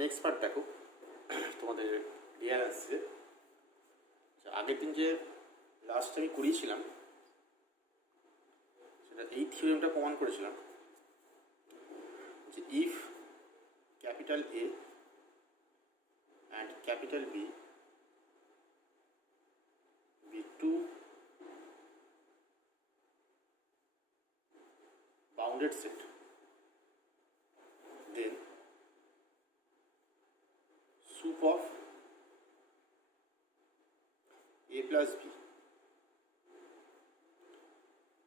Next part দেখো তোমাদের Real আসছে। আগের দিন যে লাস্ট আমি করিয়েছিলাম সেটা এই থিওরেমটা প্রমাণ করেছিলাম যে if capital A and capital B be two bounded set, then sup of a plus b,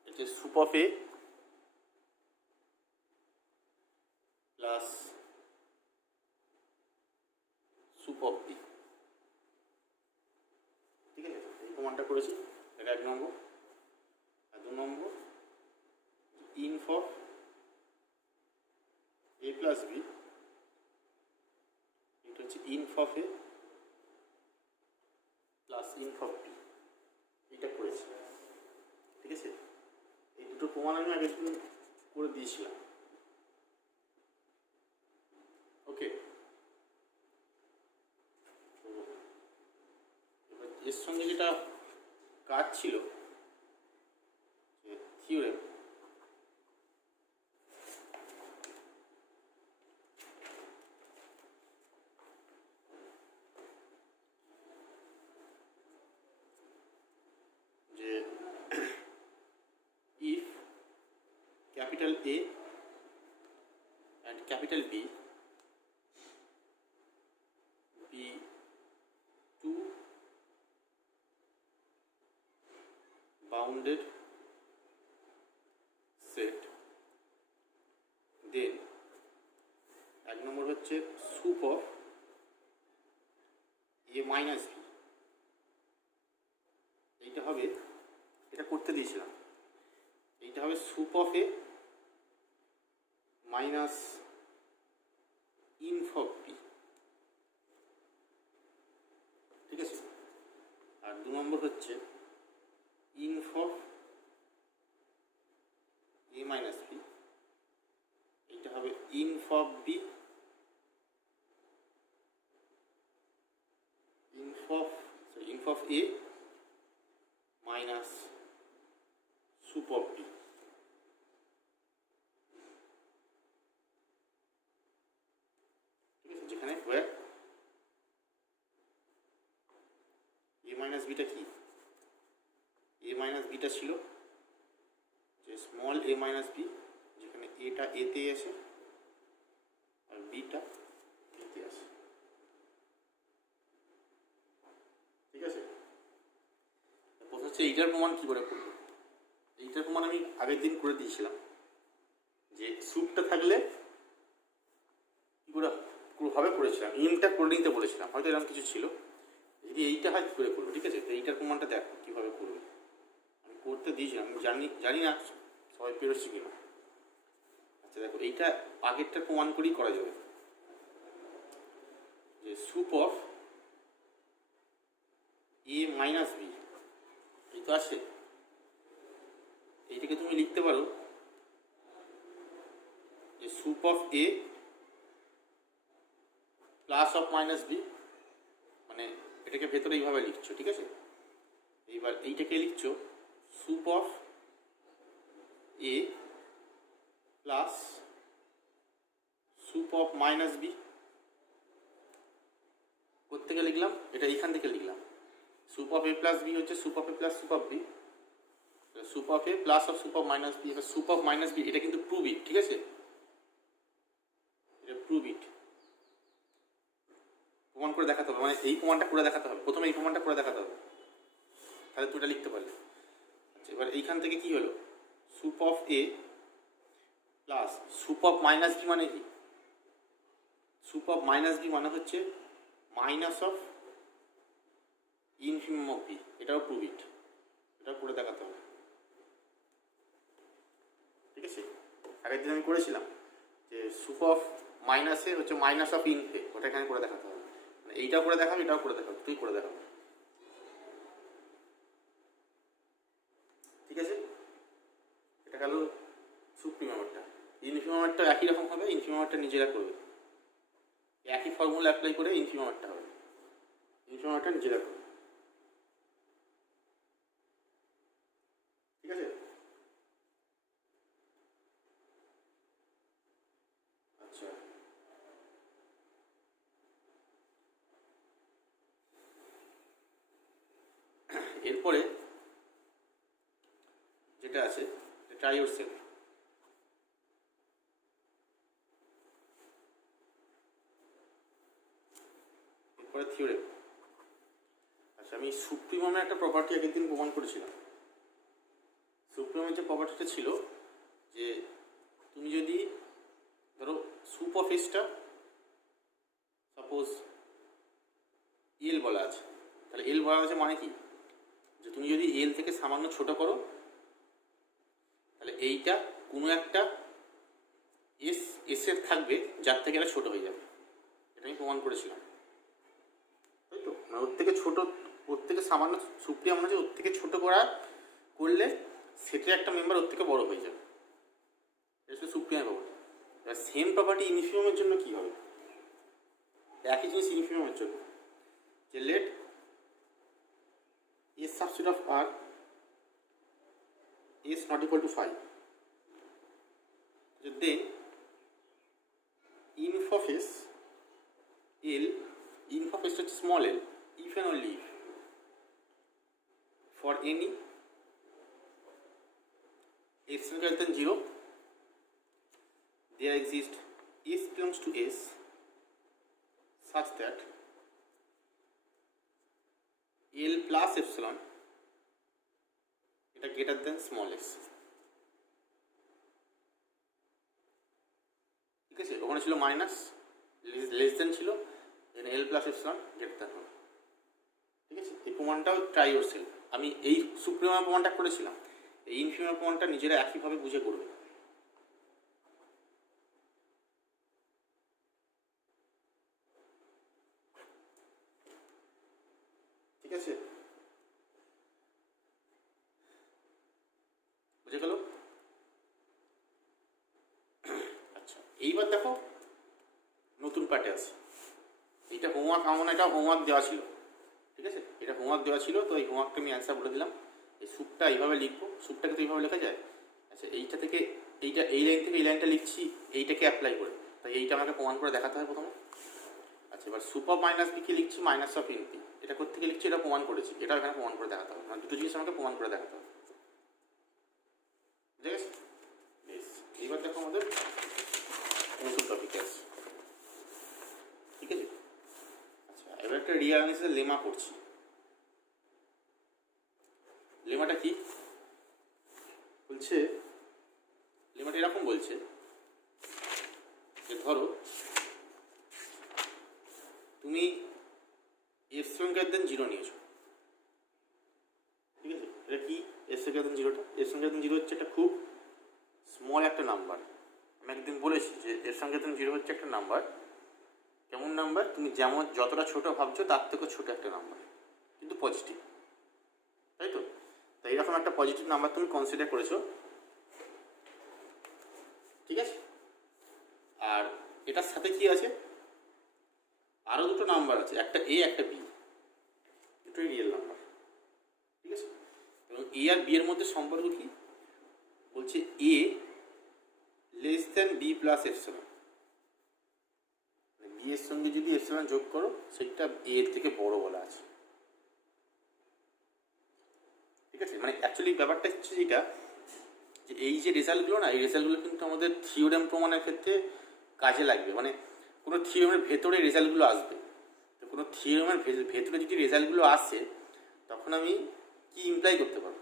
it is sup of a plus sup of b। ঠিক আছে, এই প্রমাণটা করেছি, এটা 1 নম্বর। আর 2 নম্বর inf of a plus b, এটা হচ্ছে inf of a plus inf of b, এটা করেছি। ঠিক আছে, এই দুটো প্রমাণ আমি আগে করে দিয়েছিলাম। ওকে, এর সঙ্গে যেটা কাজ ছিল থিওরেম, যে if capital A and capital B be two bounded set, then 1 নম্বর হচ্ছে sup of a minus b, এইটা হবে, এটা করতে দিয়েছিলাম, এইটা হবে sup of a minus inf of b। ঠিক আছে, আর 2 নম্বর হচ্ছে inf of a minus b, এইটা হবে inf of b, inf of a minus sup of b। ঠিক আছে, যেখানে where a minus b টা কি, a minus b টা ছিল যে স্মল a minus b, যেখানে a টা a তে আসে আর b টা b তে আসে। ঠিক আছে, প্রশ্ন হচ্ছে এইটার প্রমাণ কি করে করবো। এইটার প্রমাণ আমি আগের দিন করে দিয়েছিলাম যে সুপটা থাকলে কি করে ভাবে করেছিলাম, ইমটা করে নিতে বলেছিলাম, হয়তো এরকম কিছু ছিল। যদি এইটা হয় কী করে করবো, ঠিক আছে, তো এইটার প্রমাণটা দেখো কীভাবে করবে। আমি করতে দিয়েছিলাম, আমি জানি না সবাই পেরোচ্ছি কিনা। আচ্ছা দেখো, এইটা আগেরটা প্রমাণ করেই করা যাবে যে sup of A minus B, এই তো আছে, এইটাকে তুমি লিখতে পারো যে sup of A plus of minus B, মানে এটাকে ভেতরে এইভাবে লিখছো। ঠিক আছে, এইবার এইটাকে লিখছো sup of A plus sup of minus B. কোত্থেকে লিখলাম, এটা এইখান থেকে লিখলাম, sup of A plus B হচ্ছে sup of A plus sup of B, sup of A plus of sup of minus B. এবার সুপ অফ মাইনাস বি, এটা কিন্তু প্রুভ ইট। ঠিক আছে, এটা প্রুভ ইট, প্রমাণ করে দেখাতে হবে, মানে এই প্রমাণটা করে দেখাতে হবে, প্রথমে এই প্রমাণটা করে দেখাতে হবে, তাহলে তুই এটা লিখতে পারলে। আচ্ছা, এবার এইখান থেকে কি হলো, sup of A plus sup of minus B, মানে কি, সুপ অফ মাইনাস বি মানে হচ্ছে minus of infimum of B, এটাও প্রুভ ইট, এটাও করে দেখাতে হবে। ঠিক আছে, আগের দিন আমি করেছিলাম যে সুপ অফ মাইনাসে হচ্ছে মাইনাস অফ ইনফে, ওটা এখানে করে দেখাতে হবে, মানে এইটাও করে দেখাবে, এটাও করে দেখাবে, তুই করে দেখাবে। ঠিক আছে, এটা গেল সুপ্রিমামারটা। ইনফিমামারটা একই রকম হবে, ইনফিমামারটা নিজেরা করবে। একই ফর্মুলা অ্যাপ্লাই করে ইনফিমারটা হবে, ইনফিমারটা নিজে রাখো, ঠিক আছে? আচ্ছা, এরপরে যেটা আছে ট্রাই ইয়োরসেলফ। এরপরে থিওরেম। আচ্ছা, আমি সুপ্রিমামের একটা প্রপার্টি আগের দিন প্রমাণ করেছিলাম। সুপ্রিমামের যে প্রপার্টিটা ছিল যে তুমি যদি ধরো সুপ অফ এসটা সাপোজ এল বলা আছে, তাহলে এল বলা আছে মানে কি, যে তুমি যদি এল থেকে সামান্য ছোট করো তাহলে এইটা কোনো একটা এসের থাকবে যার থেকে এটা ছোট হয়ে যাবে। এটা আমি প্রমাণ করেছিলাম, তাই তো? মানে ওর থেকে ছোট, ওর থেকে সামান্য সুপ্রিম মানে ওর থেকে ছোট করলে সেটা একটা মেম্বার ওর থেকে বড় হয়ে যাবে। এটা হচ্ছে সুপ্রিম প্রপার্টি। এবার সেম প্রপার্টি ইনফিমামের জন্য কী হবে? একই জিনিস ইনফিমামের জন্য, যে let S subset of R is not equal to 5, then inf of s l, inf of s is small l, if and only if for any s greater than 0 there exists s belongs to s such that l plus epsilon এটা greater than small S. ঠিক আছে, ওখানে ছিল minus, less than ছিল, এল plus epsilon greater দেন হবে। ঠিক আছে, এই প্রমাণটাও ট্রাই ইয়োরসেলফ। আমি এই সুপ্রিমার প্রমাণটা করেছিলাম, এই ইনফিমার প্রমাণটা নিজেরা একইভাবে বুঝে করবে। ঠিক আছে, বুঝে গেল? আচ্ছা, এইবার দেখো নতুন পার্টে আছে। এইটা হোমওয়ার্ক, আমার এটা হোমওয়ার্ক দেওয়া ছিল। ঠিক আছে, এটা হোমওয়ার্ক দেওয়া ছিল, তো এই হোমওয়ার্কটা আমি অ্যান্সার বলে দিলাম। এই সুপটা এইভাবে লিখবো, সুপটাকে তো এইভাবে লেখা যায়। আচ্ছা, এইটা থেকে এইটা, এই লাইন থেকে এই লাইনটা লিখছি এইটাকে অ্যাপ্লাই করে, তাই এইটা আমাকে প্রমাণ করে দেখাতে হয় প্রথমে। আচ্ছা, এবার সুপ অফ মাইনাস বিকে লিখছি মাইনাস অফ ইনপি, এটা কোথেকে লিখছি এটা প্রমাণ করেছি, এটা এখানে প্রমাণ করে দেখাতে হবে। মানে দুটো জিনিস আমাকে প্রমাণ করে দেখাতে হবে। ঠিক আছে, বেশ, এইবার দেখো আমাদের নতুন টপিক আছে। ঠিক আছে, আচ্ছা, এবার একটা রিয়াল অ্যানালিসিসের লেমা করছি। লেমাটা কি বলছে? লেমাটা এরকম বলছে যে ধরো তুমি এপসিলন গ্রেটার দেন 0 নিয়েছো। ঠিক আছে, এটা কি এপসিলন গ্রেটার দেন 0টা? এপসিলন গ্রেটার দেন 0 হচ্ছে একটা খুব স্মল একটা নাম্বার। আমি একদিন বলেছি যে এপসিলন গ্রেটার দেন 0 হচ্ছে একটা নাম্বার। কেমন নাম্বার? তুমি যেমন যতটা ছোট ভাবছো তার থেকেও ছোট একটা নাম্বার, কিন্তু পজিটিভ, তাই তো? তাই এরকম একটা পজিটিভ নাম্বার তুমি কনসিডার করেছো। ঠিক আছে, আর এটার সাথে কি আছে? আরও দুটো নাম্বার আছে, একটা এ একটা বি, দুটোই রিয়েল নাম্বার। ঠিক আছে, এবং এ আর বি এর মধ্যে সম্পর্ক কি বলছে? A less than B plus epsilon. B এর সঙ্গে যদি এপসিলন যোগ করো সেটা এ এর থেকে বড় বলা আছে। ঠিক আছে, মানে অ্যাকচুয়ালি ব্যাপারটা হচ্ছে যেটা, যে এই যে রেজাল্টগুলো না, এই রেজাল্টগুলো কিন্তু আমাদের থিওরেম প্রমাণের ক্ষেত্রে কাজে লাগবে। মানে কোনো থিওরেমের ভেতরে রেজাল্টগুলো আসবে, তো কোনো থিওরেমের ভেতরে যদি রেজাল্টগুলো আসে তখন আমি কি ইমপ্লাই করতে পারবো,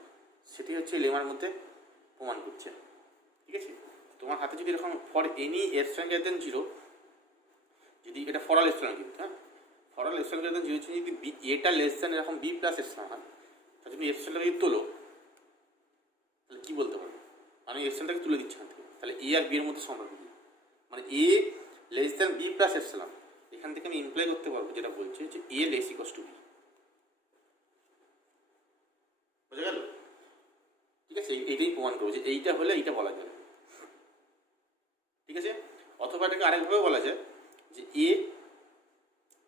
সেটি হচ্ছে লেমার মধ্যে প্রমাণ করছে। ঠিক আছে, তোমার হাতে যদি এরকম for any epsilon greater than 0, যদি এটা ফর অল এপসিলন, কিন্তু হ্যাঁ, for all epsilon greater than 0 যদি এটা লেস দেন এরকম বি প্লাস এপসিলন হয়, তাহলে তুমি এপসিলনটাকে যদি তোলো তাহলে কী বলতে পারবো? আমি এপসিলনটাকে তুলে দিচ্ছি এখান থেকে, তাহলে এ আর বি এর মধ্যে সম্পর্ক কি? মানে A less than B plus epsilon, এখান থেকে আমি ইমপ্লাই করতে পারবো যেটা বলছে যে A less equals to B. বোঝা গেল? ঠিক আছে, এইটাই প্রমাণ করবো যে এইটা হলে এইটা বলা যাবে। ঠিক আছে, অথবা এটাকে আরেকভাবে বলা যায় যে এ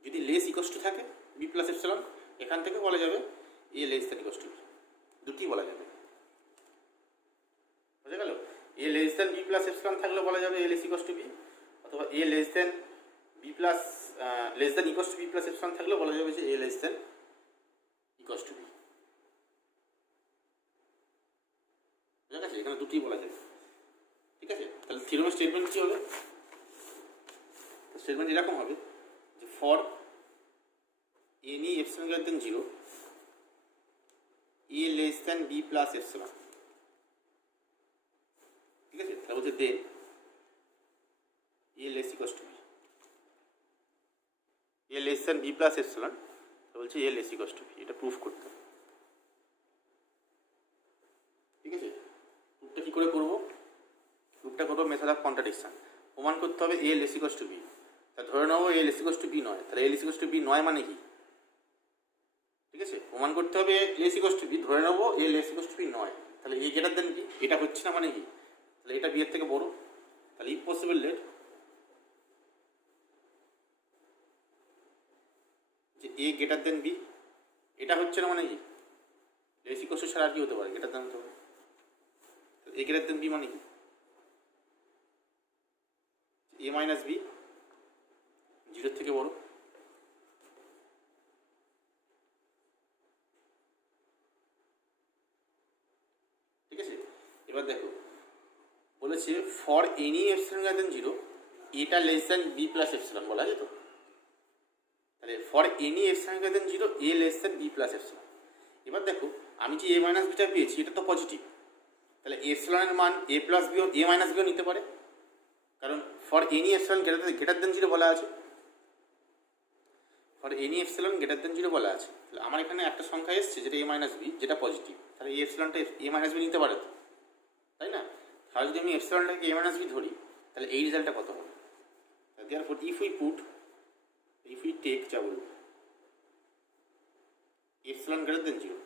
যদি লেস ইকোয়াস টু থাকে বি প্লাস এপসিলন, এখান থেকে বলা যাবে A less than equals to B, দুটি বলা যাবে। বুঝে গেল? A less than B plus epsilon থাকলে বলা যাবে A less equals to B, অথবা A less than B plus less than equals to B plus epsilon থাকলে বলা যাবে যে A less than equals to B. বুঝা গেছে? এখানে দুটি বলা যাবে। ঠিক আছে, তাহলে থিওরেমের স্টেটমেন্ট কী হবে? স্টেটমেন্ট এরকম হবে যে for any epsilon greater than 0 A less than B plus epsilon. ঠিক আছে, তাহলে বলছে then A less equals to B, A less than B plus epsilon, বলছে A less equals to B. এটা প্রুফ করতে হবে। ঠিক আছে, প্রুফটা কী করে করবো? প্রুফটা করবো মেথড অফ কন্ট্রাডিকশন। প্রমাণ করতে হবে এ লেস ইকোয়াস টু বি। তা ধরে নেবো এ লেস ইকোয়াস টু বি নয়, তাহলে A less equals to B নয় মানে কি? ঠিক আছে, প্রমাণ করতে হবে এ লেস ইকোয়াস টু বি, ধরে নেবো এ লেস ইকোয়াস টু বি নয়, তাহলে এ গ্রেটার দেন বি, এটা হচ্ছে না মানে কি? তাহলে এটা বি এর থেকে বড়, তাহলে ইফ পসিবল লেট যে এ গ্রেটার দেন বি, এটা হচ্ছে না মানে কি? লেস ইকোয়াস টু ছাড়া আর কি হতে পারে? গ্রেটার দেন হতে পারে। এ গ্রেটার দেন বি মানে কি? এ মাইনাস বি 0 থেকে বড়। ঠিক আছে, এবার দেখো বলেছে for any epsilon greater than 0 এটা less than B plus epsilon বলা আছে তো। তাহলে for any epsilon greater than 0 A less than B plus epsilon. এবার দেখো আমি যে এ মাইনাস বিটা পেয়েছি এটা তো পজিটিভ, তাহলে এপসিলনের মান এ প্লাস বিও এ মাইনাস বিও নিতে পারে, কারণ for any epsilon greater than 0 বলা আছে। For any epsilon greater than 0 বলা আছে, তাহলে আমার এখানে একটা সংখ্যা এসছে যেটা এ মাইনাস বি, যেটা পজিটিভ, তাহলে এই এপসিলনটা এ মাইনাস বি নিতে পারে তো, তাই না? তাহলে যদি আমি এপসিলনটাকে এ মাইনাস বি ধরি তাহলে এই রেজাল্টটা কত হবে? দেয়ারফর ইফ উই টেক যা বলবো epsilon greater than 0,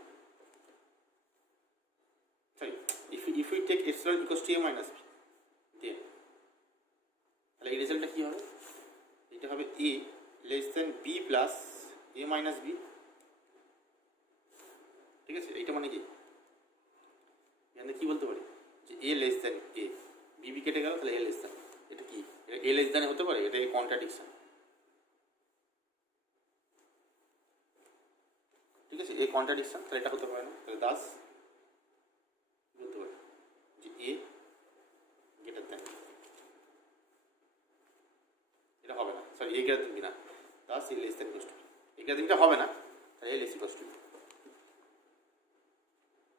sorry if we take epsilon equals to a minus b, then তাহলে এই রেজাল্টটা কী হবে? এটা হবে a less than b plus a minus b। ঠিক আছে, এইটা মানে কি? এখানে কী বলতে পারি যে a less than a, b কেটে গেল, তাহলে a লেস দেন, এটা কি? এটা a লেস দেন হতে পারে? এটা কন্ট্রাডিকশন। ঠিক আছে, এই কন্ট্রাডিকশন, তাহলে এটা হতে পারে না। তাহলে দাস বলতে পারি যে এ গ্রেটার দেন, এটা হবে না, sorry A greater than B না, thus A less than equal to B, A greater দেনটা হবে না, তাহলে A less equal to B.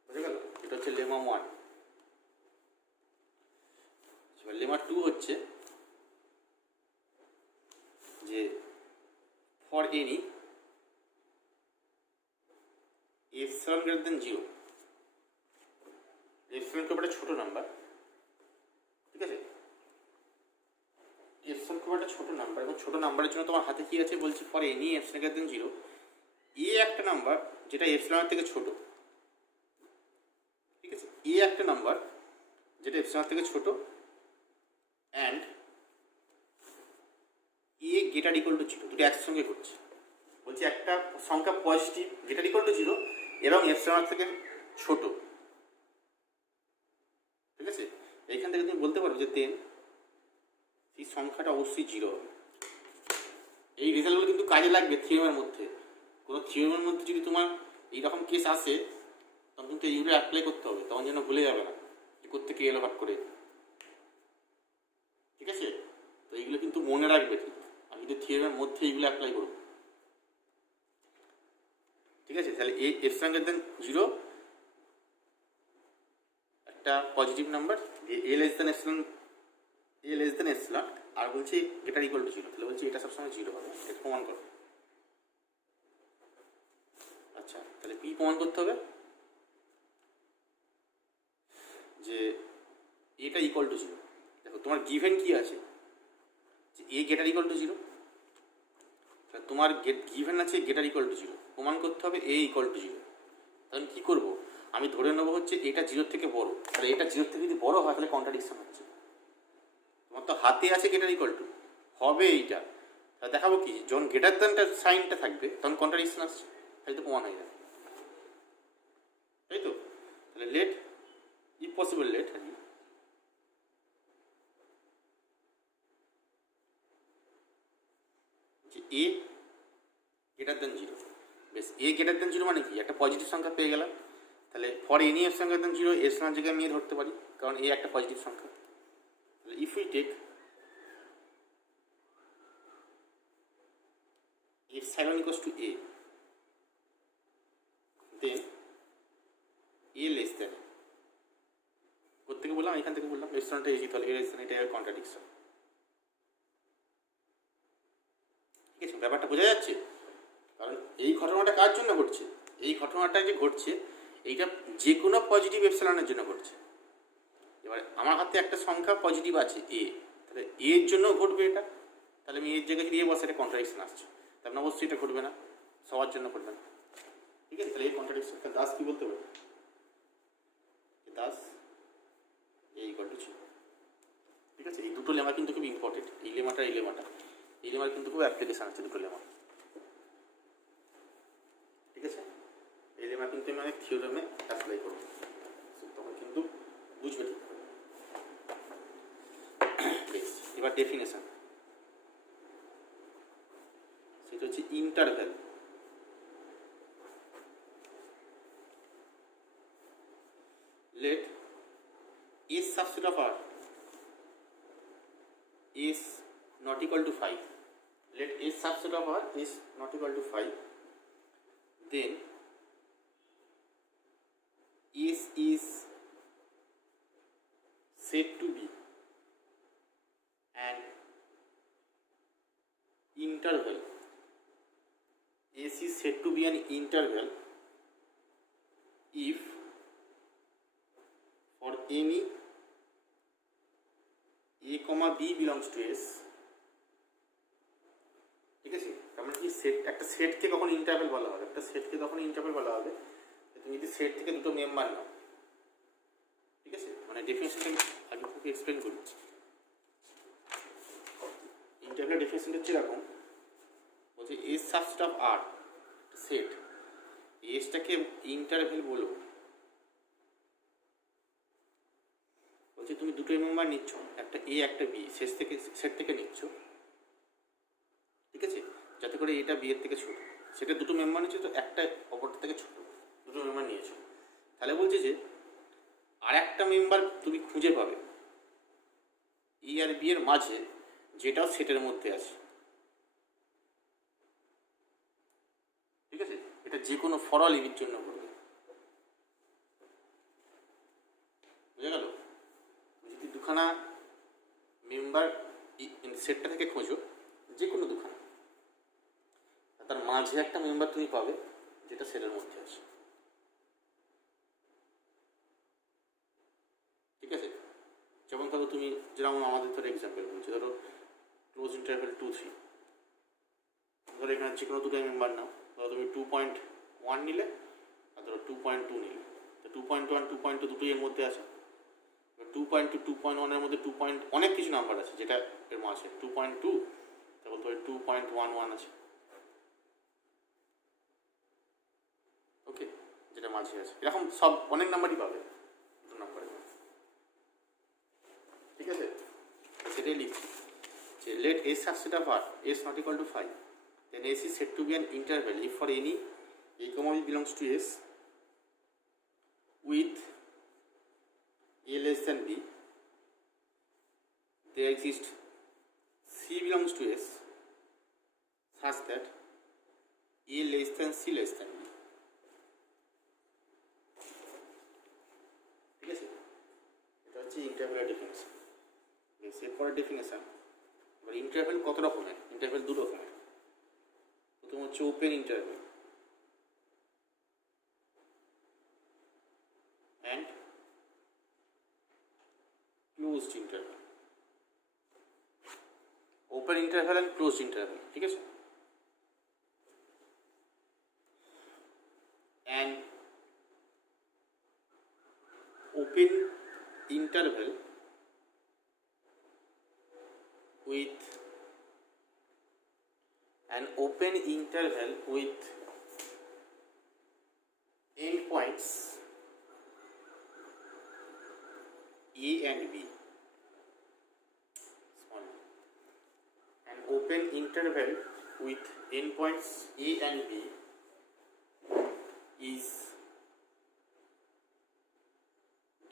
বুঝে গেল? এটা হচ্ছে লেমা 1। এবার লেমা 2 হচ্ছে যে for any epsilon greater than 0, epsilon খুব একটা ছোট নাম্বার। ঠিক আছে, এপসিলন খুব একটা ছোট নাম্বার, এবং ছোট নাম্বারের জন্য তোমার হাতে কি আছে বলছি? For any epsilon greater than 0 এ একটা নাম্বার যেটা এপসিলনের থেকে ছোট। ঠিক আছে, এ একটা নাম্বার যেটা এপসিলনের থেকে ছোট, and a greater equal to 0, দুটো একসঙ্গে করছে। বলছি একটা সংখ্যা পজিটিভ গ্রেটার ইকুয়াল টু 0 এবং এপসিলনের থেকে ছোট। ঠিক আছে, এইখান থেকে তুমি বলতে পারো যে দেন এই সংখ্যাটা অবশ্যই 0 হবে। এই রেজাল্টগুলো কিন্তু কাজে লাগবে থিওরেমের মধ্যে। কোনো থিওরেমের মধ্যে যদি তোমার এইরকম কেস আসে তখন কিন্তু এইগুলো অ্যাপ্লাই করতে হবে, তখন যেন ভুলে যাবে না যে কোত্থেকে এলো হট করে। ঠিক আছে, তো এইগুলো কিন্তু মনে রাখবে, ঠিক আমি কিন্তু থিওরেমের মধ্যে এইগুলো অ্যাপ্লাই করব। ঠিক আছে, তাহলে এই এপসিলন গ্রেটার দেন 0 একটা পজিটিভ নাম্বার, এ লেস দেন এপসিলন, এ লেস দেন এপসিলন, আর বলছি গ্রেটার ইকুয়াল টু 0, তাহলে বলছি এটা সবসময় 0 হবে। এটা প্রমাণ করো। আচ্ছা, তাহলে কি প্রমাণ করতে হবে? যে এটা ইকুয়াল টু 0। দেখো তোমার গিভেন কি আছে যে এ গ্রেটার ইকুয়াল টু 0, তাহলে তোমার গিভেন আছে গ্রেটার ইকুয়াল টু 0, প্রমাণ করতে হবে এ ইকুয়াল টু 0। তাহলে কী করবো? আমি ধরে নেবো হচ্ছে এটা 0 থেকে বড়, তাহলে এটা 0 থেকে যদি বড় হয় তাহলে কন্ট্রাডিকশন হচ্ছে। তোমার তো হাতে আছে গ্রেটার ইকুয়াল টু, হবে এইটা, দেখাবো কি, যখন গ্রেটার দ্যানটা সাইনটা থাকবে তখন কন্ট্রাডিকশন আসছে, তাই তো প্রমাণ হয়ে যাবে, তাই তো। তাহলে লেট ইফ পসিবল লেট যে এ গ্রেটার দ্যান জিরো। বেশ, এ গ্রেটার দ্যান জিরো মানে কি, একটা পজিটিভ সংখ্যা পেয়ে গেলাম। তাহলে ফর এনি এফ সংখ্যা দ্যান জিরো, এর সঙ্গে জায়গায় আমি এ ধরতে পারি, কারণ এ একটা পজিটিভ সংখ্যা। তাহলে if we take epsilon equals to a, then a less than, কোথেকে বললাম, এখান থেকে বললাম এপসিলনটা এসি, তাহলে এর এসিলন এটা কন্ট্রাডিকশন। ঠিক আছে, ব্যাপারটা বোঝা যাচ্ছে। কারণ এই ঘটনাটা কার জন্য ঘটছে, এই ঘটনাটা যে ঘটছে এইটা যে কোনো পজিটিভ এপসিলনের জন্য ঘটছে। এবার আমার হাতে একটা সংখ্যা পজিটিভ আছে এ, তাহলে এর জন্য ঘটবে এটা, তাহলে আমি এর জায়গায় দিয়ে বসে এটা কন্ট্রাডিকশন আসছে, তার অবশ্যই এটা ঘটবে না, সবার জন্য ঘটবে না। ঠিক আছে, তাহলে এই কন্ট্রাডিকশনটা দাস কি বলতে পারে, দাস এই ইকুয়াল ছিল। ঠিক আছে, এই দুটো লেমা কিন্তু খুব ইম্পর্টেন্ট, এই লেমাটা এই লেমার কিন্তু খুব অ্যাপ্লিকেশন আছে দুটো লেমা। ঠিক আছে, এই লেমা কিন্তু আমি অনেক থিওরেমে অ্যাপ্লাই করবো, তখন কিন্তু বুঝবে ঠিক। এবার ডেফিনেশন, সেটা হচ্ছে interval. let is subset of r is not equal to 5, let is subset of r is not equal to 5, then is said to be an interval, is said to be an interval if for any a comma b belongs to s। ঠিক আছে, তার মানে কি, set, একটা সেটকে কখন interval বলা হবে, একটা সেটকে তখন ইন্টারভ্যাল বলা হবে তুমি যদি সেট থেকে দুটো মেম্বার নাও। ঠিক আছে, মানে ডেফিনেশনটা আগে খুব এক্সপ্লেন করি। ইন্টারভ্যাল ডেফিনেশনটা হচ্ছে এরকম, বলছে S subset of R set, এসটাকে ইন্টারভ্যাল বলো, বলছে তুমি দুটো মেম্বার নিচ্ছ, একটা এ একটা বি, শেষ থেকে সেট থেকে নিচ্ছ। ঠিক আছে, যাতে করে এটা বি এর থেকে ছোট, সেটা দুটো মেম্বার নিচ্ছ, তো একটা অপরটা থেকে ছোট, দুটো মেম্বার নিয়েছো। তাহলে বলছে যে আর একটা মেম্বার তুমি খুঁজে পাবে ই আর বি এর মাঝে, যেটাও সেটের মধ্যে আছে। ঠিক আছে, এটা যে কোনো ফর অল ইবির জন্য করবে, বুঝে গেল। যদি দুখানা মেম্বার সেটটা থেকে খোঁজো, যে কোনো দুখানা, তার মাঝে একটা মেম্বার তুমি পাবে যেটা সেটের মধ্যে আছে। ঠিক আছে, যেমন ধরো তুমি, যেরকম আমাদের ধরো এক্সাম্পল বলছি, ধরো ক্লোজ ইন্টারভ্যাল 2, 3, ধরো এখানে যে কোনো দুটো মেম্বার নাও, ধরো তুমি 2.1 নিলে আর ধরো 2.2 নিলে, তো 2.1 2.2 দুটোই এর মধ্যে আছে। 2.2 2.1 এর মধ্যে অনেক কিছু নাম্বার আছে যেটা এর মাঝে 2.2, তারপর ধরো 2.11 আছে, ওকে, যেটা মাঝে আছে। এরকম সব অনেক নাম্বারই পাবে দুটো নাম্বারে। ঠিক আছে, সেটাই লিখছি যে let s subset of r s not equal to 5, then s is said to be an interval if for any a comma b belongs to s with a less than b, there exists c belongs to s such that a less than c less than b। ঠিক আছে, এটা হচ্ছে ইন্টারভ্যালের definition. এরপরে definition, এবার interval কত রকমের, interval দু রকমের। প্রথম হচ্ছে open interval and closed interval. Open interval and closed interval. ঠিক আছে, and open interval with an open interval with endpoints A and B. An open interval with endpoints A and B is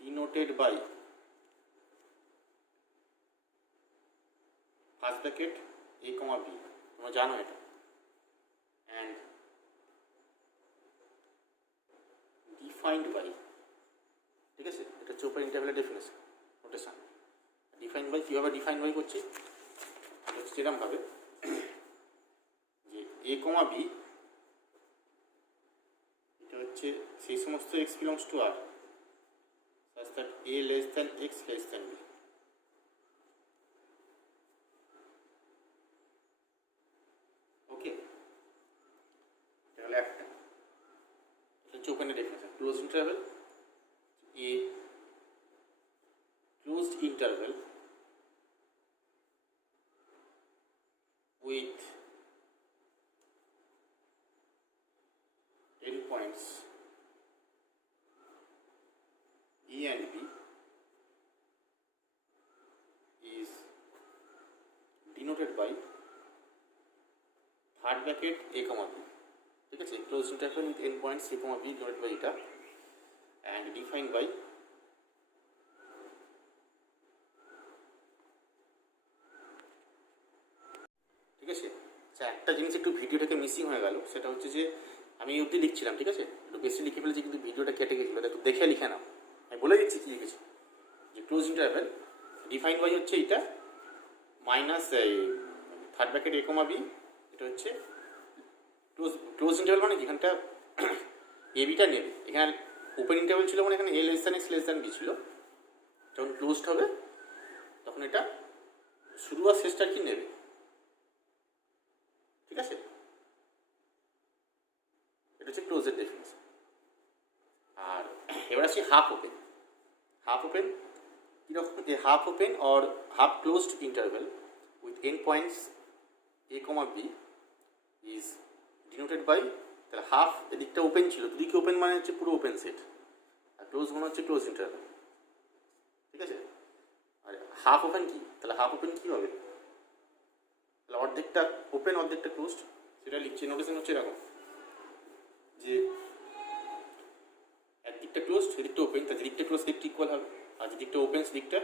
denoted by first bracket A comma B. তোমরা জানো এটা, and defined by, ঠিক আছে, এটা হচ্ছে open ইন্টারভ্যালের definition notation. Define by কীভাবে define by করছি, হচ্ছে যেরকমভাবে যে এ কমা বি এটা হচ্ছে সেই সমস্ত x belongs to R such that a less than x less than b. Okay, এটা হলো একটা, এটা হচ্ছে ওপেনের definition. Close interval, A closed interval with endpoints E and B is denoted by third bracket A comma B. ঠিক আছে, closed interval with endpoints A comma B denoted by এটা and defined by ঠিক আছে। আচ্ছা, একটা জিনিস একটু ভিডিওটাকে মিসিং হয়ে গেল, সেটা হচ্ছে যে আমি এই অবধি লিখছিলাম, ঠিক আছে, একটু বেশি লিখে ফেলেছি কিন্তু ভিডিওটা কেটে গেছিলো, একটু দেখে লিখে নাও। আমি বলে দিচ্ছি কী লিখেছি, যে ক্লোজ ইন্টারভ্যাল ডিফাইন বাই হচ্ছে এইটা মাইনাস থার্ড ব্র্যাকেট এ কমা বি, এটা হচ্ছে ক্লোজ ইন্টারভ্যাল মানে এখানটা এ বিটা নেবে, এখানে ওপেন ইন্টারভ্যাল ছিল মানে এখানে A less than X less than B ছিল, যখন ক্লোজড হবে তখন এটা শুরু আর শেষটা কি নেবে, ঠিক আছে। এটা হচ্ছে ক্লোজের ডেফিনেশন। আর এবার আসছি হাফ ওপেন। হাফ ওপেন কীরকম, যে half open or half closed interval with end points A comma B is denoted by, তাহলে হাফ এদিকটা ওপেন ছিল, দুদিকে ওপেন মানে হচ্ছে পুরো ওপেন সেট, আর ক্লোজ মানে হচ্ছে ক্লোজ ইন্টারভেল, ঠিক আছে। আর হাফ ওপেন কি, তাহলে হাফ ওপেন কী হবে, তাহলে অর্ধেকটা ওপেন অর্ধেকটা ক্লোজড, সেটা লিখছে। নোটেশন হচ্ছে এরকম যে একদিকটা ক্লোজ সেদিকটা ওপেন, তার যেদিকটা ক্লোজ সেদিকটা ইকুয়াল হবে, আর যেদিকটা ওপেন সেদিকটা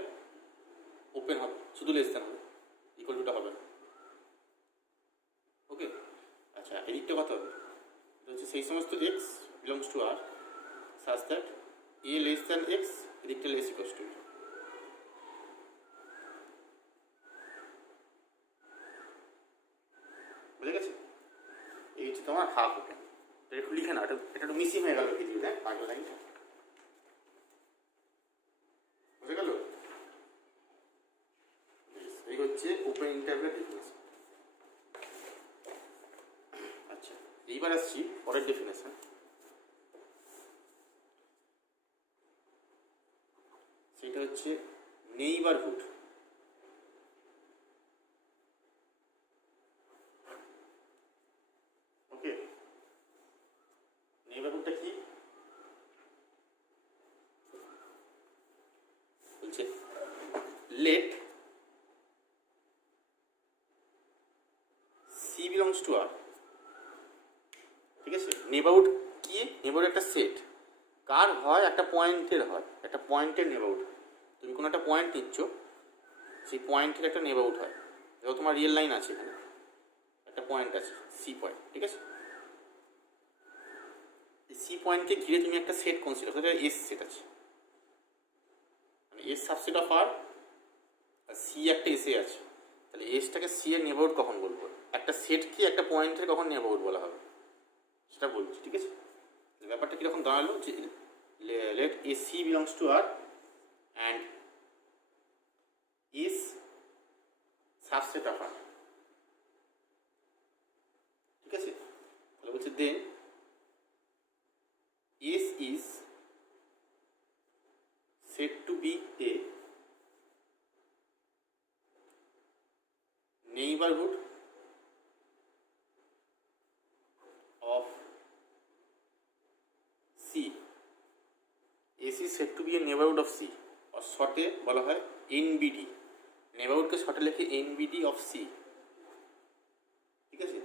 ওপেন হবে, শুধু লেস দ্যান হবে, ইকুয়াল টুটা হবে না। ওকে, আচ্ছা এদিকটা কত হবে, এটা হচ্ছে সেই সমস্ত x belongs to R such that A less than x, এদিকটা লেস ইকুয়ালস টু, বুঝে গেছে। এই হচ্ছে তোমার হাফ ওপেন। এটা একটু লিখে না, এটা একটু মিসিং হয়ে গেল ভিডিওতে, আগের লাইনটা বুঝে গেল। এই হচ্ছে ওপেন ইন্টারভেল ডেফিনেশন। আচ্ছা, এইবার আসছি পরের ডেফিনেশন। সেটা হচ্ছে নেইবারহুড। ওকে, নেইবারহুডটা কি বলছে, লেট সি বিলংস টু আর, ঠিক আছে। নেইবারহুড কি, নেইবারহুড একটা সেট, কার হয়, একটা পয়েন্টের হয়, একটা পয়েন্টের নেইবারহুড। তুমি কোনো একটা পয়েন্ট নিচ্ছ, সেই পয়েন্টের একটা নেইবারহুড হয়, যেমন তোমার রিয়েল লাইন আছে, এখানে একটা পয়েন্ট আছে সি পয়েন্ট, ঠিক আছে। এই সি পয়েন্টকে ঘিরে তুমি একটা সেট কনসিডার করো, এস সেট আছে, মানে S subset of R, C একটা এসে আছে, তাহলে এসটাকে সি এর নেইবারহুড কখন বলবো, একটা সেটকে একটা পয়েন্টের কখন নেইবারহুড বলা হবে সেটা বলছি, ঠিক আছে। ব্যাপারটা কীরকম দাঁড়ালো, যে let A C belongs to R and S subset of R, ঠিক আছে। তাহলে বলছে then S is said to be a neighborhood said to B a neighbourhood of C, আর শর্টে বলা হয় এনবিডি, নেবারহুডকে শর্টে লেখে এনবিডি অফ সি। ঠিক আছে,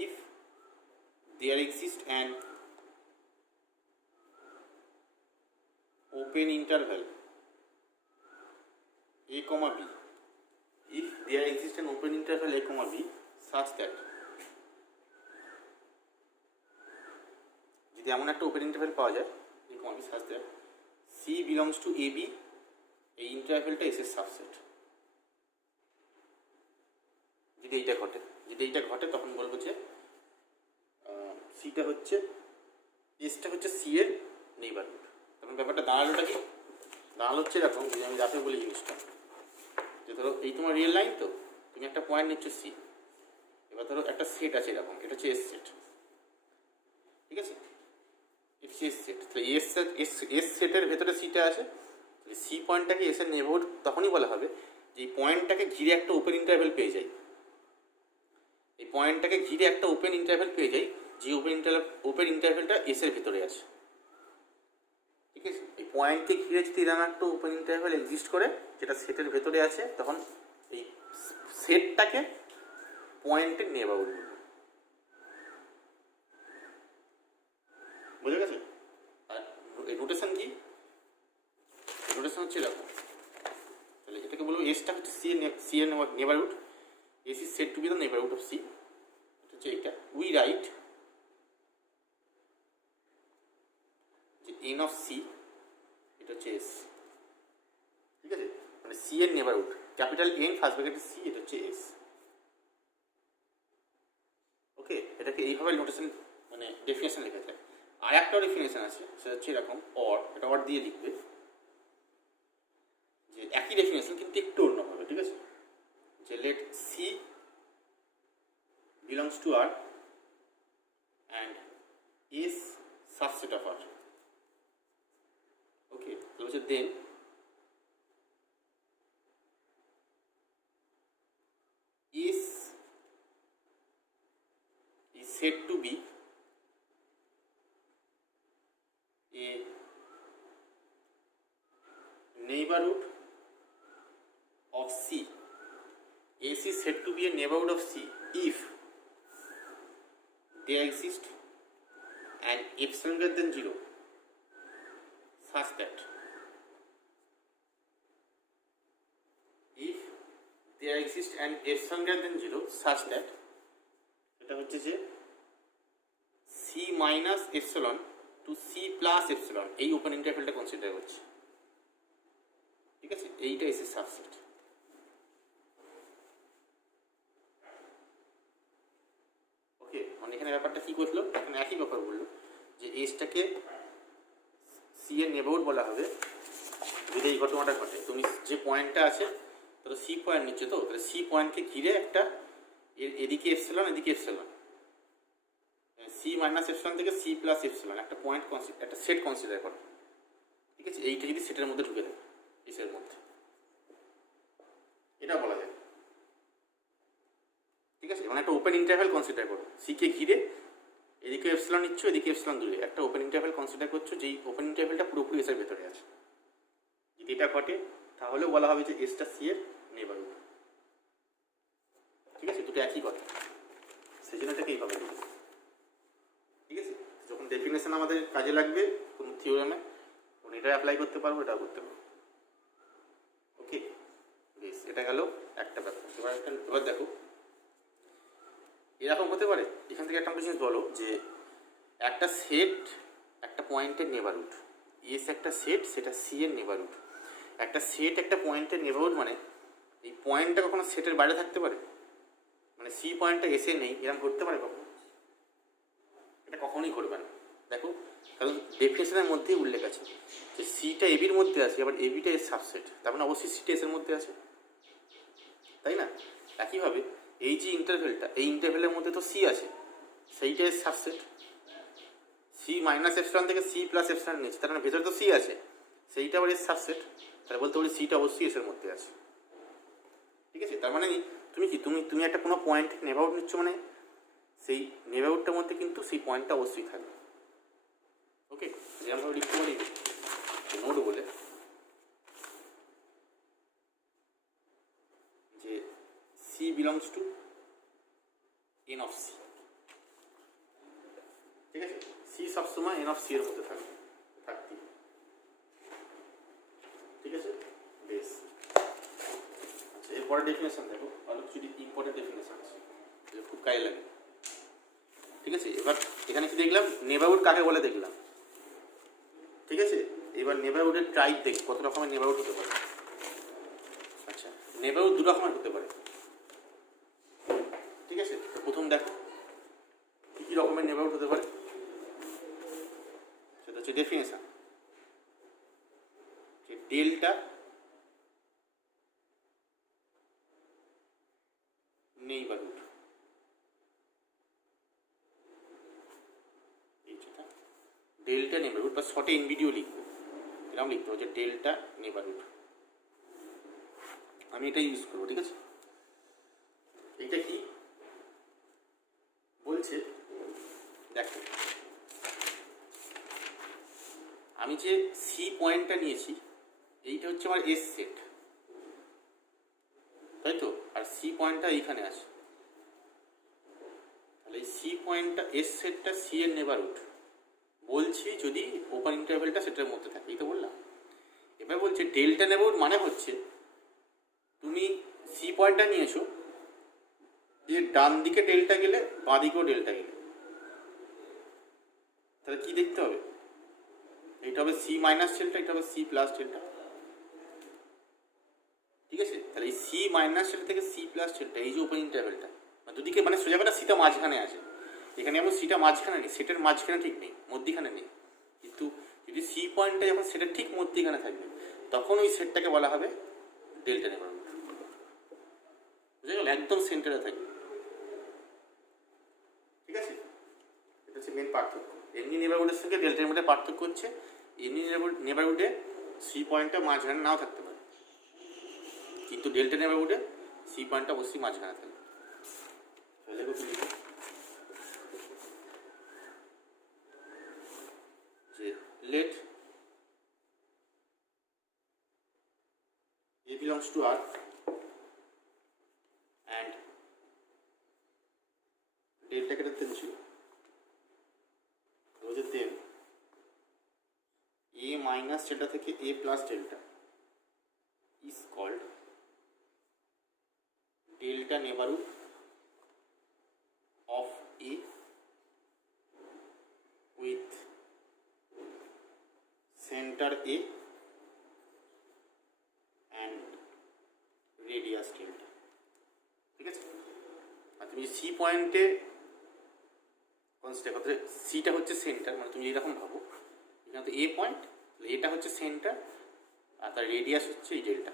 if there exist an open interval a comma b, if there exists an open interval a comma b such that, যদি এমন একটা ওপেন ইন্টারভ্যাল পাওয়া যায় a comma b such that c belongs to ab, এই ইন্টারভ্যালটা s এর subset. যদি এইটা ঘটে তখন বলবো যে সিটা হচ্ছে, এসটা হচ্ছে সি এর নেইবারহুড। তখন ব্যাপারটা দাঁড়ালোটা কি, দাঁড়ালো হচ্ছে এরকম, যদি আমি রাফে বলি জিনিসটা, যে ধরো এই তোমার রিয়েল লাইন, তো তুমি একটা পয়েন্ট নিচ্ছ সি, এবার ধরো একটা সেট আছে এরকম, এটা হচ্ছে এস সেট। ঠিক আছে, এটা হচ্ছে এস সেট, তাহলে এস সেটের ভেতরে সিটা আছে, তাহলে সি পয়েন্টটাকে এস এর নেইবারহুড তখনই বলা হবে যে এই পয়েন্টটাকে ঘিরে একটা ওপেন ইন্টারভ্যাল পেয়ে যাই, এই পয়েন্টটাকে ঘিরে একটা ওপেন ইন্টারভ্যাল পেয়ে যাই, যে ওপেন ইন্টারভ্যালটা এস এর ভেতরে আছে। ঠিক আছে, এই পয়েন্টকে ঘিরে যদি এরকম একটা ওপেন ইন্টারভ্যাল এক্সিস্ট করে যেটা সেটের ভেতরে আছে, তখন এই সেটটাকে পয়েন্টের নেবারহুড বলবো। বুঝে গেছে? আর এই নোটেশন কি, নোটেশন হচ্ছে এরকম, তাহলে এটাকে বলবো এসটা হচ্ছে সি এর neighbourhood, S is said to be the neighbourhood of C, এটা হচ্ছে এইটা। উই রাইট যে এন অফ সি, এটা হচ্ছে এস। ঠিক আছে, মানে সি এর নেবারহুড, ক্যাপিটাল এন ফার্স্ট ব্র্যাকেটে সি, এটা হচ্ছে এস। ওকে, এটাকে এইভাবে নোটেশন মানে ডেফিনেশন লেখা যায়। আর একটা ডেফিনেশন আছে, সেটা হচ্ছে এরকম, অর, এটা অর দিয়ে লিখবে, যে একই ডেফিনেশন কিন্তু একটু অন্যভাবে। ঠিক আছে, যে let C belongs to R and S subset of R. Okay, তাহলে হচ্ছে দেন is said to be a neighborhood of C. S is said to be a neighborhood of C if there exists an epsilon greater than 0 such that, if there exists an epsilon greater than 0 such that, এটা হচ্ছে যে c minus epsilon to c plus epsilon, এই open ইন্টারভ্যালটা consider করছে। ঠিক আছে, এইটা S এর সাবসেট। ওকে, মানে এখানে ব্যাপারটা কি করলো, এখানে একই ব্যাপার বললো যে এসটাকে সি এর নেবারহুড বলা হবে যদি এই ঘটনাটা ঘটে। তুমি যে পয়েন্টটা আছে, তাহলে সি পয়েন্ট নিচ্ছে, তো তাহলে সি পয়েন্টকে ঘিরে একটা এদিকে এপসিলন এদিকে এপসিলন, সি মাইনাস এপসিলন থেকে সি প্লাস এপসিলন একটা পয়েন্ট একটা সেট কনসিডার করো। ঠিক আছে, এইটা যদি সেটের মধ্যে ঢুকে দেয়, এসের মধ্যে, এটা বলা যায়। ঠিক আছে, মানে একটা ওপেন ইন্টারভ্যাল কনসিডার করো, সিকে ঘিরে এদিকে এপসিলন নিচ্ছ, এদিকে এপসিলন দূরে, একটা ওপেন ইন্টারভ্যাল কনসিডার করছো, যেই ওপেন ইন্টারভ্যালটা পুরোপুরি এসের ভেতরে আছে। যদি এটা ঘটে তাহলে বলা হবে যে এসটা সি এর নেবারহুড। ঠিক আছে, দুটো একই কথা, সেই জন্য এটাকে এইভাবে লিখবে। ঠিক আছে, যখন ডেফিনেশন আমাদের কাজে লাগবে কোনো থিওরেমে, তখন এটা অ্যাপ্লাই করতে পারবো, এটাও করতে পারবো। ওকে, বেশ, এটা গেল একটা ব্যাপার। এবার দেখো, এরকম হতে পারে, এখান থেকে একটা জিনিস বলো যে একটা সেট একটা পয়েন্টের নেবারহুড, এস একটা সেট, সেটা সি এর নেবারহুড। একটা সেট একটা পয়েন্টের নেবারহুড মানে এই পয়েন্টটা কখনো সেটের বাইরে থাকতে পারে, মানে সি পয়েন্টটা এসে নেই, এরকম ঘটতে পারে কখনো? এটা কখনোই ঘটবে না। দেখো, কারণ ডেফিনেশনের মধ্যেই উল্লেখ আছে যে সিটা এবির মধ্যে আছে, আবার এবিটা এর সাবসেট, তার মানে অবশ্যই সিটা এসের মধ্যে আছে, তাই না? একইভাবে এই যে ইন্টারভেলটা, এই ইন্টারভেলের মধ্যে তো সি আছে, সেইটা এর সাবসেট। সি মাইনাস এপসিলন থেকে সি প্লাস এপসিলন নিচ্ছে, তার মানে ভেতরে তো সি আছে, সেইটা আবার এর সাবসেট, তাহলে বলতে পারি সিটা অবশ্যই এসের মধ্যে আছে। ঠিক আছে, তার মানে তুমি কি তুমি একটা কোনো পয়েন্ট নেবারহুড নিচ্ছ, মানে সেই নেবারহুডটার মধ্যে কিন্তু সেই পয়েন্টটা অবশ্যই থাকবে। ওকে, যেরকমভাবে লিখতে পারি নোট বলে belongs to N of C. ঠিক আছে, সি সবসময় এন অফ সি এর মধ্যে থাকতে। ঠিক আছে, বেশ। আচ্ছা, এরপরে ডেফিনেশন দেখো, অনেক কিছু ইম্পর্টেন্ট ডেফিনেশন আছে, খুব কাজে লাগে। ঠিক আছে, এবার এখানে কি দেখলাম, নেবারহুড কাকে বলে দেখলাম। ঠিক আছে, এবার নেবারহুডের টাইপ দেখি, কত রকমের নেবারহুড হতে পারে। আচ্ছা, নেবারহুড দু রকমের হতে পারে। ঠিক আছে, প্রথম দেখো কি কি রকমের নেবারহুড হতে পারে, সেটা হচ্ছে definition. Delta neighbourhood, delta neighbourhood বা শর্টে এনবিডিও লিখবো, এরকম লিখতে হবে যে ডেল্টা নেবারহুড। আমি এটা ইউজ করবো। ঠিক আছে, এটা কি বলছে দেখো, আমি যে সি পয়েন্টটা নিয়েছি এইটা হচ্ছে আমার এস সেট, তাই তো, আর সি পয়েন্টটা এইখানে আছে, তাহলে এই সি পয়েন্টটা এস সেটটা সি এর নেবারহুড বলছি যদি ওপেন ইন্টারভেলটা সেটার মধ্যে থাকে, এই তো বললাম। এবার বলছে ডেল্টা নেবারহুড মানে হচ্ছে তুমি সি পয়েন্টটা নিয়েছো, এর ডান দিকে ডেল্টা গেলে বাঁ দিকেও ডেল্টা গেলে, তাহলে কি দেখতে হবে, এইটা হবে সি মাইনাস ডেল্টা, এটা হবে সি প্লাস ডেল্টা। ঠিক আছে, তাহলে এই সি মাইনাস ডেল্টা থেকে সি প্লাস ডেল্টা, এই যে ওপেন ইন্টারভেলটা, দুদিকে মানে সোজা কথা সিটা মাঝখানে আছে। এখানে এমন সিটা মাঝখানে নেই, সেটের মাঝখানে ঠিক নেই, মধ্যিখানে নেই, কিন্তু যদি সি পয়েন্টটা যখন সেটের ঠিক মধ্যিখানে থাকবে তখন ওই সেটটাকে বলা হবে ডেল্টা নেবারহুড। বুঝে গেল, একদম সেন্টারে থাকবে। ঠিক আছে, এটা হচ্ছে মেন পার্থক্য। এমনি নেবারহুডের সঙ্গে ডেল্টা নেবারহুডের পার্থক্য হচ্ছে এমনি নেবারহুডে সি পয়েন্টটা মাঝখানে নাও থাকতে পারে, কিন্তু ডেল্টা নেবারহুডে সি পয়েন্টটা অবশ্যই মাঝখানে থাকবে। যে let A belongs to R and ডেল্টাকে রাখতে ছিল দেন এ মাইনাস ডেল্টা থেকে A plus delta is called delta neighbourhood of A with center A and radius delta। ঠিক আছে, আর তুমি সি পয়েন্টে কনসিডার করতে, সিটা হচ্ছে সেন্টার, মানে তুমি এরকম ভাবো এখানে তো এ পয়েন্ট, এটা হচ্ছে সেন্টার আর তার রেডিয়াস হচ্ছে এই ডেল্টা।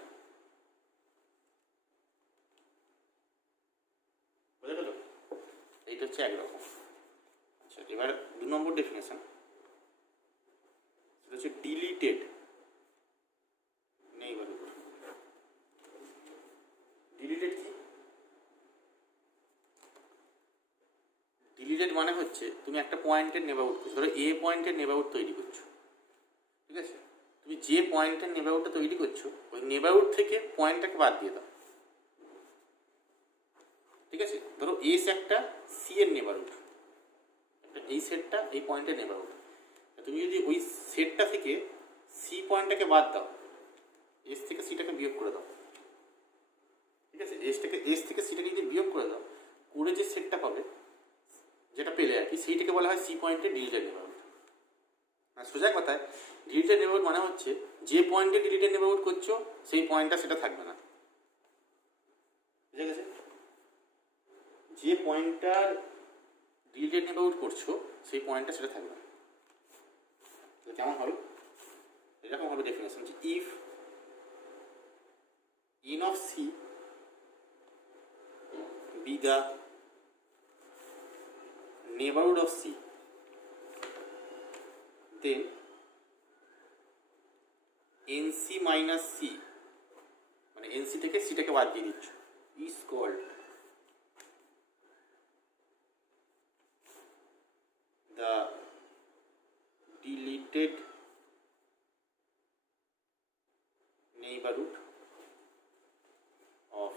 বুঝা গেল, এইটা হচ্ছে একরকম। আচ্ছা, এবার 2 নম্বর ডেফিনেশন, সেটা হচ্ছে ডিলিটেড নেইবারহুড। ডিলিটেড কি? ডিলিটেড মানে হচ্ছে তুমি একটা পয়েন্টের নেবারহুড করছো, ধরো এ পয়েন্টের নেবারহুড তৈরি করছো। ঠিক আছে, তুমি যে পয়েন্টের নেবারহুডটা তৈরি করছো ওই নেবারহুড থেকে পয়েন্টটাকে বাদ দিয়ে দাও। ঠিক আছে, ধরো এস একটা সি এর নেবারহুড, এই সেটটা এই পয়েন্টের নেবারহুড, তুমি যদি ওই সেটটা থেকে সি পয়েন্টটাকে বাদ দাও, এস থেকে সিটাকে বিয়োগ করে দাও। ঠিক আছে, এস থেকে সিটাকে যদি বিয়োগ করে দাও, করে যে সেটটা পাবে, যেটা পেলে আর কি, সেইটাকে বলা হয় সি পয়েন্টের ডিলিটেড নেবারহুড। আর সোজা কথায় ডিলিটেড নেবারহুড মানে হচ্ছে যে পয়েন্টে ডিলিটেড নেবারহুড করছো সেই পয়েন্টটা সেটা থাকবে না। বুঝে গেছে, যে পয়েন্টটার ডিলিটেড নেবারহুড করছো সেই পয়েন্টটা সেটা থাকবে না। কেমন হবে, এরকম হবে ডেফিনেশন, যে if n of c be the neighborhood of c, then nc minus c, মানে nc থেকে c টাকে বাদ দিয়ে দিচ্ছ, is called the deleted neighborhood of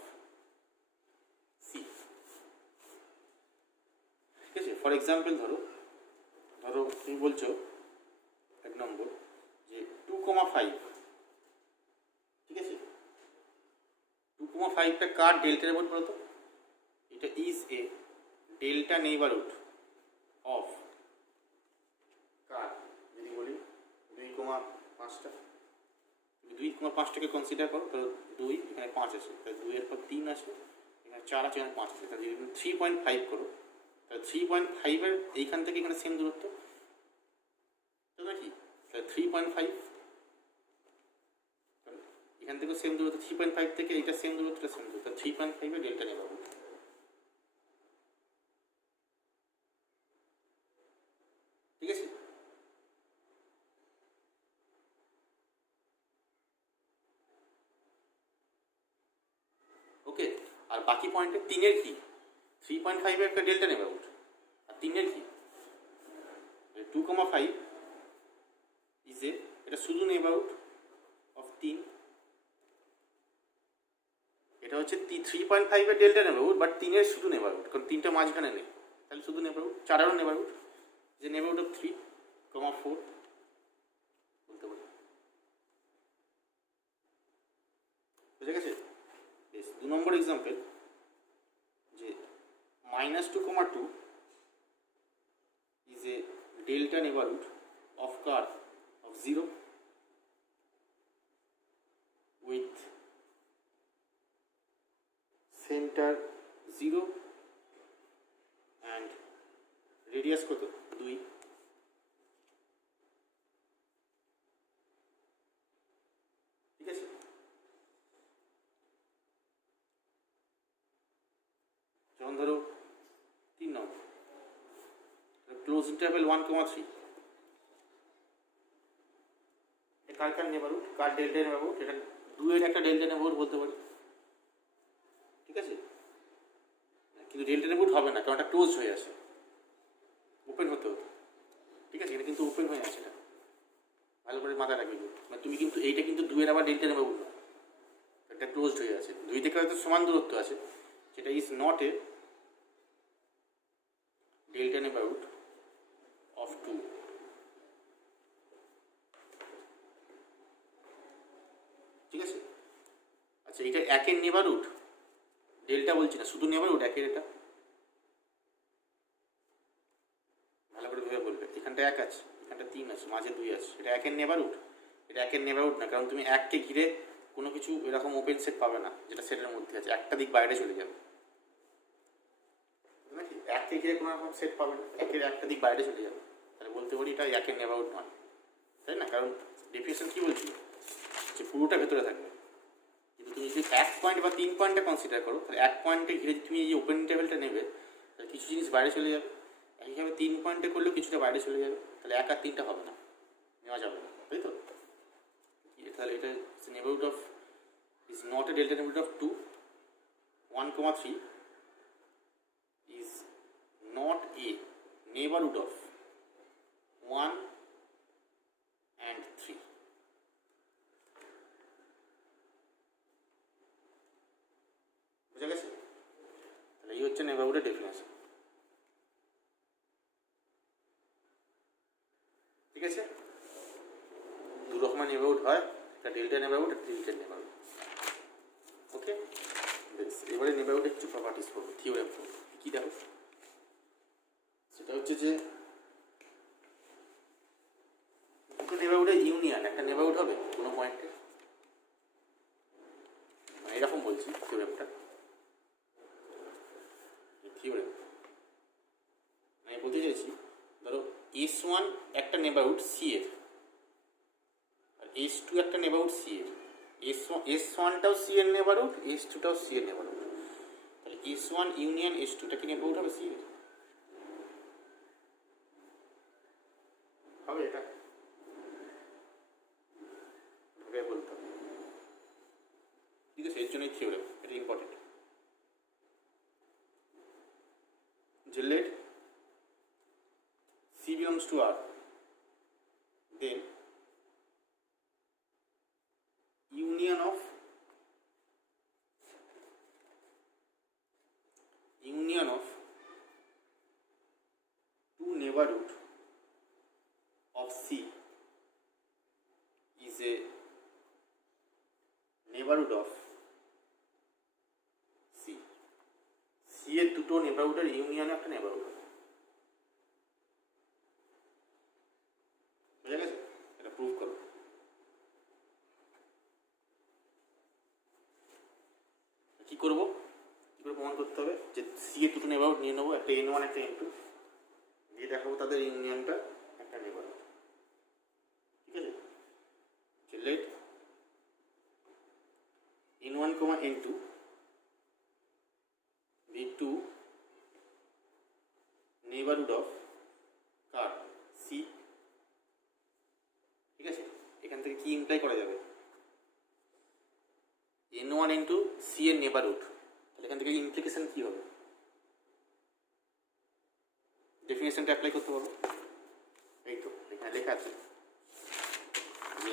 for example ধরো তুমি বলছো 1 নম্বর যে 2,5, ঠিক আছে, 2,5টা কার ডেল্টা নেইবারহুড বলো তো? এটা is a delta neighbourhood of কার, যদি বলি 2,5টা, 2,5টাকে কনসিডার করো, তাহলে 2, এখানে 5 আছে, তাহলে 2 এর পর 3 আছে, এখানে 4 আছে, এখানে 5 আছে, তাহলে যদি 3.5 করো, তাহলে 3.5 এর এইখান থেকে এখানে সেম দূরত্ব, তাহলে কি, তাহলে 3.5, এখান থেকে সেম দূরত্ব, 3.5 থেকে এইটা সেম দূরত্বটা সেম দূরত্ব, 3.5 এর ডেল্টা নেইবারহুড। ঠিক আছে, ওকে। আর বাকি পয়েন্টে 3-এর কি, 3.5 এর একটা ডেল্টা নেইবারহুড, আর 3-এর কি 2,5 ইজ এ, এটা শুধু নেইবারহুড অফ 3, এটা হচ্ছে 3.5 এর ডেল্টা নেইবারহুড, বাট 3-এর শুধু নেইবারহুড, কারণ 3টা মাঝখানে নেই, তাহলে শুধু নেইবারহুড। 4-এরও নেইবারহুড, যে নেইবারহুড অফ 3,4 বলতে পারি। বুঝে গেছে? 2 নম্বর এক্সাম্পল যে -2,2 is a delta neighborhood of curve of 0 with center 0 and radius কত 2। ঠিক আছে, যেমন ধরো 3 নম্বর ক্লোজ ইন্টারভ্যাল 1,3, কার কার নেইবারহুড, কার ডেল্টা নেইবারহুড, এটা 2 এর একটা ডেল্টা নেইবারহুড বলতে পারি। ঠিক আছে, কিন্তু ডেল্টা নেইবারহুড হবে না, কারণ এটা ক্লোজ হয়ে আছে, ওপেন হতে হতো। ঠিক আছে, এটা কিন্তু ওপেন হয়ে আছে, এটা ভালো করে মাথায় রাখবে। মানে তুমি কিন্তু এইটা কিন্তু 2 এর আবার ডেল্টা নেইবারহুড না, এটা ক্লোজড হয়ে আছে, 2 থেকে হয়তো সমান দূরত্ব আছে, সেটা is not a delta neighbourhood of 2। ঠিক আছে, আচ্ছা এটা 1-এর নেইবারহুড, ডেল্টা বলছি না, শুধু নেইবারহুড 1-এর, এটা ভালো করে ভেবে বলবে। এখানটা 1 আছে, এখানটা 3 আছে, মাঝে 2 আছে, এটা 1-এর নেইবারহুড? এটা 1-এর নেইবারহুড না, কারণ তুমি 1কে ঘিরে কোনো কিছু এরকম ওপেন সেট পাবে না যেটা সেটের মধ্যে আছে, একটা দিক বাইরে চলে যাবে নাকি, 1কে ঘিরে কোনো রকম সেট পাবে না, 1-এর একটা দিক বাইরে চলে যাবে, তাহলে বলতে পারি এটা 1-এর নেইবারহুড নয়, তাই না? কারণ ডেফিনেশন কি বলছিল যে পুরোটা ভেতরে থাকবে, কিন্তু তুমি যদি 1 পয়েন্ট বা 3 পয়েন্টটা কনসিডার করো, তাহলে 1 পয়েন্টে ঘিরে তুমি এই ওপেন টেবিলটা নেবে, তাহলে কিছু জিনিস বাইরে চলে যাবে। এইভাবে 3 পয়েন্টে করলেও কিছুটা বাইরে চলে যাবে, তাহলে 1 আর 3টা হবে না, নেওয়া যাবে না, তাই তো? তাহলে এটা neighbourhood of is not a delta neighborhood of 2, 1,3 is not a neighborhood of 1 and 3। বুঝা গেছে? তাহলে এই হচ্ছে নেইবারহুডের ডেফিনেশন। ঠিক আছে, 2 রকমের নেইবারহুড হয়, একটা ডেল্টা নেইবারহুড, একটা ডিলিটেড নেইবারহুড। ওকে, বেশ, এবারে নেইবারহুডের কিছু প্রপার্টিস পড়বো, থিওরেম পড়বো। কী দেখো, সেটা হচ্ছে যে দুটো নেইবারহুডের ইউনিয়ন একটা নেইবারহুড হবে কোনো পয়েন্টে, মানে এরকম বলছি থিওরেমটা, থিওরেম আমি বলতে চাইছি, ধরো S1 একটা নেইবারহুড সি এর, আর S2 একটা নেইবারহুড সি এর, S1টাও সি এর নেইবারহুড, S2টাও সি এর নেইবারহুড, তাহলে S1 ইউনিয়ন S2টা কি নেইবারহুড হবে সি এর? হবে, এটা ভেবে বলতে হবে। ঠিক আছে, এর জন্যই থিওরেম, এটা ইম্পর্টেন্ট। যে let C belongs to R, then union of neighborhood of C is a neighborhood of C. C এর দুটো নেবারহুডের ইউনিয়নে একটা নেবারহুড হবে। বুঝা গেছে? এটা প্রুফ করো। কি করবো? কি করে প্রমাণ করতে হবে? যে সি এর দুটো নেবারহুড নিয়ে নেবো, একটা N1 একটা N2, দিয়ে দেখাবো তাদের ইউনিয়নটা একটা নেবারহুড। ঠিক আছে? Let N1, N2 be two neighborhood of কার C। ঠিক আছে? এখান থেকে কি ইমপ্লাই করা যাবে? N1 N2 C এর নেবারহুড। তাহলে এখান থেকে ইমপ্লিকেশন কি হবে? ডেফিনেশনটা অ্যাপ্লাই করতে পারবো। এই তো এখানে লেখা আছে যে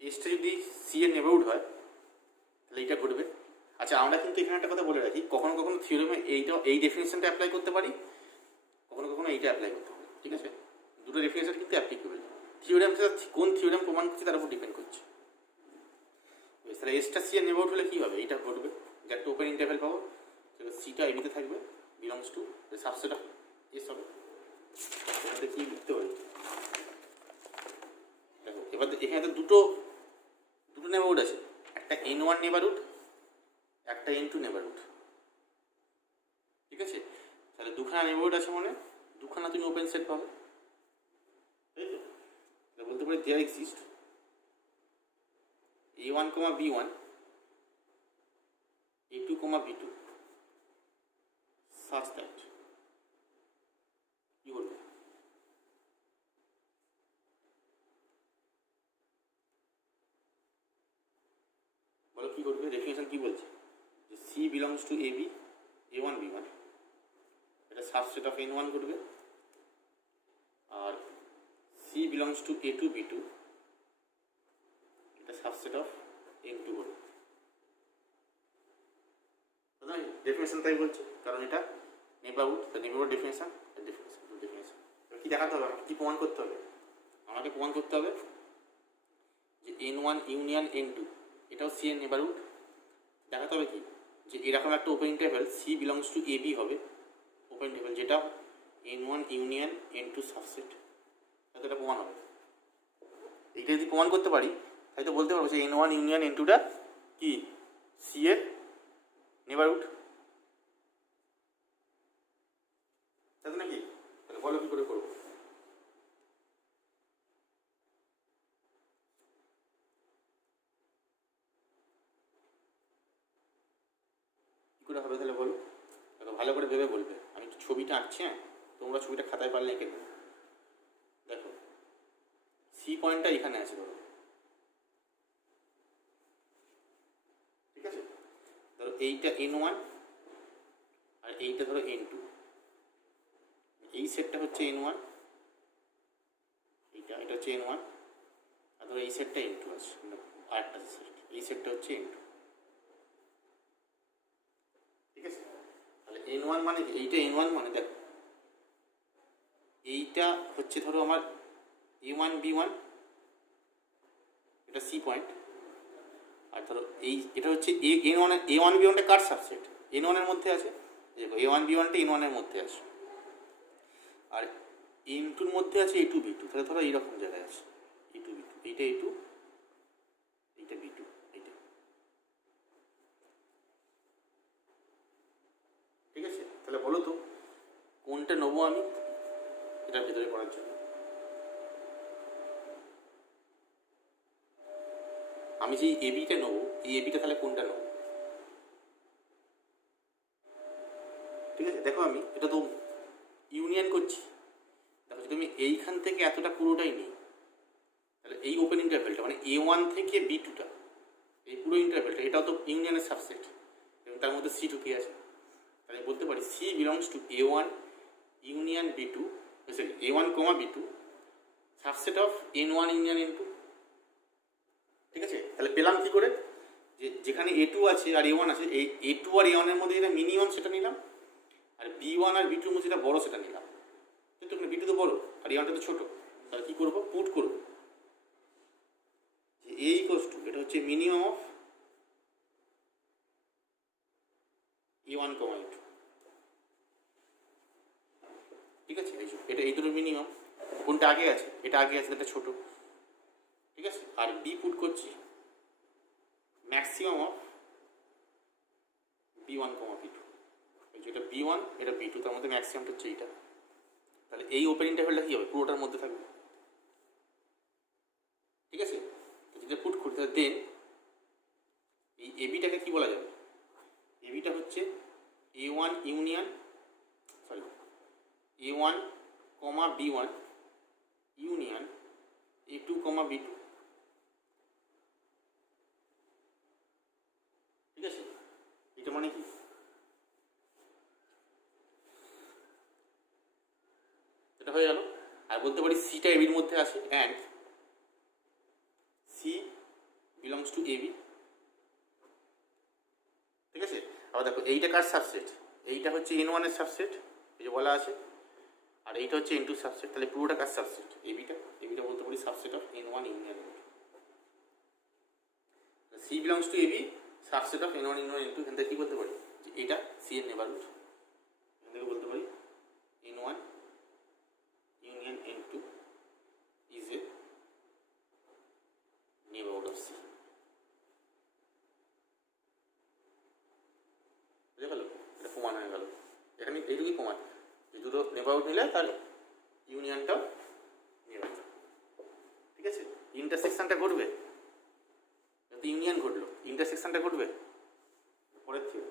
এসটা যদি সি এর নেবারহুড হয় তাহলে এইটা ঘটবে। আচ্ছা, আমরা কিন্তু এখানে একটা কথা বলে রাখি, কখনো কখনো থিওরেমে এই ডেফিনেশনটা অ্যাপ্লাই করতে পারি, কখনো কখনো এইটা অ্যাপ্লাই করতে পারি। ঠিক আছে? দুটো ডেফিনেশন কিন্তু অ্যাপ্লিকেবল। থিওরেম কোন থিওরেম প্রমাণ করছে তার উপর ডিপেন্ড করছে। তাহলে এসটা সি এর নেবারহুড হলে কী হবে? এইটা ঘটবে যে একটা ওপেন ইন্টারভ্যাল পাবো, সিটা এবিতে থাকবে, belongs to subset of S হবে। এখানে কি লিখতে পারি? দেখো এবার এখানে তো দুটো নেবারহুড আছে, একটা N1 নেবারহুড, একটা N2 নেবারহুড। ঠিক আছে? তাহলে দুখানা নেবারহুড আছে মানে দুখানা তুমি ওপেন সেট পাবে, তাই তো? তাহলে বলতে পারি দেয়ার exist A1, B1, A2, B2 such that কি বলবে? বলো কি করবে? ডেফিনেশন কি বলছে? যে C belongs to AB, A1, B1, এটা সাবসেট অফ N1 করবে, আর C belongs to A2, B2, এটা সাবসেট অফ N2 করবে। ডেফিনেশন তাই বলছে, কারণ এটা নেবারহুড, নেবারহুড ডেফিনেশন কি দেখাতে হবে? আমাকে কি প্রমাণ করতে হবে? আমাকে প্রমাণ করতে হবে যে N1 ইউনিয়ন N2 এটাও সি এর নেবারহুড। দেখাতে হবে কি? যে এরকম একটা open interval C belongs to AB হবে, ওপেন ইন্টারভ্যাল যেটা N1 ইউনিয়ন N2 সাবসেট। তাহলে এটা প্রমাণ হবে। এইটা যদি প্রমাণ করতে পারি তাই তো বলতে পারবো যে N1 ইউনিয়ন N2টা কি সি এর নেবারহুড। তাই নাকি? তাহলে বলো কি করে করবো? কি করে হবে তাহলে বলো? ভালো করে ভেবে বলবে। আমি একটু ছবিটা আঁকছি, হ্যাঁ, তোমরা ছবিটা খাতায় পারলে এঁকে দেবে। দেখো সি পয়েন্টটা এখানে আছে ধরো, ঠিক আছে? ধরো এইটা N1 আর এইটা ধরো N2, এই সেটটা হচ্ছে N1, এটা হচ্ছে N1, আর ধরো এই সেটটা N2 আছে, আর একটা সেট, এই সেটটা হচ্ছে N2। ঠিক আছে? তাহলে N1 মানে এইটা N1 মানে দেখো এইটা হচ্ছে ধরো আমার A1, B1, এটা সি পয়েন্ট, আর ধরো এটা হচ্ছে A1, B1টা কার সাবসেট? N1 এর মধ্যে আছে। দেখো A1, B1টা N1 এর মধ্যে আছে, আর N2 এর মধ্যে আছে A2, B2। তাহলে ধরো এইরকম জায়গায় আছে A2, B2, এইটা A2, এইটা B2, এইটা। ঠিক আছে? তাহলে বলো তো কোনটা নেবো আমি এটার ভেতরে করার জন্য? আমি যে এবিটা নেবো, এই এবিটা তাহলে কোনটা নেবো? ঠিক আছে? দেখো আমি এটা তো ইউনিয়ন করছি। দেখো যদি আমি এইখান থেকে এতটা পুরোটাই নিই তাহলে এই ওপেন ইন্টারভ্যালটা মানে A1 থেকে B2টা, এই পুরো ইন্টারভ্যালটা এটাও তো ইউনিয়নের সাবসেট এবং তার মধ্যে সি ঢুকে আছে। তাহলে বলতে পারি C belongs to A1 union B2, sorry A1, B2 subset of N1 union N2। ঠিক আছে? তাহলে পেলাম কি করে? যে যেখানে A2 আছে আর A1 আছে, এই A2 আর A1 এর মধ্যে যেটা মিনিমাম সেটা নিলাম, আর B1 আর B2 এর মধ্যে যেটা বড় সেটা নিলাম। তো বি2 তো বড় আর এ1টা তো ছোটো, তাহলে কী করবো, পুট করবো যে এ ইকুয়ালস টু, এটা হচ্ছে মিনিমাম অফ E1, E2, ঠিক আছে। এটা এই দুটো মিনিমাম, কোনটা আগে আছে, এটা আগে আছে, এটা ছোটো, ঠিক আছে। আর বি পুট করছি ম্যাক্সিমাম অফ B1, B2, এটা B1, এটা B2, তার মধ্যে ম্যাক্সিমামটা হচ্ছে এইটা। তাহলে এই ওপেন ইন্টারভ্যালটা কী হবে, পুরোটার মধ্যে থাকবে, ঠিক আছে। যদি পুট করতে দেন এই এবিটাকে কী বলা যাবে, এবিটা হচ্ছে A1 union, sorry A1, B1 union A2, B2, ঠিক আছে। এটা মানে কি, এটা হয়ে গেল। আর বলতে পারি সিটা এবির মধ্যে আছে and C belongs to AB, ঠিক আছে। আবার দেখো এইটা কার সাবসেট, এইটা হচ্ছে N1 এর সাবসেট, এই যে বলা আছে, আর এইটা হচ্ছে N2 সাবসেট, তাহলে পুরোটা কার সাবসেট, এবিটা বলতে পারি subset of N1 union N2। C belongs to AB subset of N1 union N2, এখান থেকে কী বলতে পারি যে এটা সি এর নেবারহুড, এখান থেকে বলতে পারি N1 union N2 is a neighbourhood of C. বুঝে গেল, এটা প্রমাণ হয়ে গেল। এখানে এইটুকুই প্রমাণ যে দুটো নেবারহুড নিলে তার ইউনিয়নটাও নেবারহুড, ঠিক আছে। ইন্টারসেকশনটা ঘটবে, ইউনিয়ন ঘটলো, ইন্টারসেকশনটা ঘটবে পরের থেকে।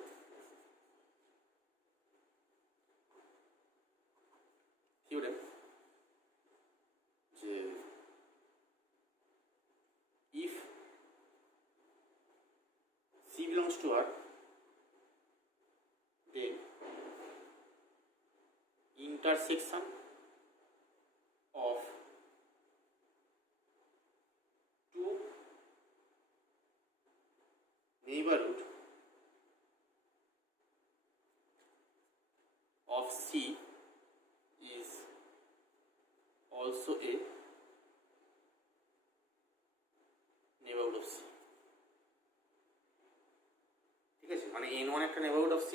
থিওরেম যে if C belongs to R, then intersection of two neighborhood of C is also a neighborhood of C, ঠিক আছে। মানে N1 একটা neighborhood of C,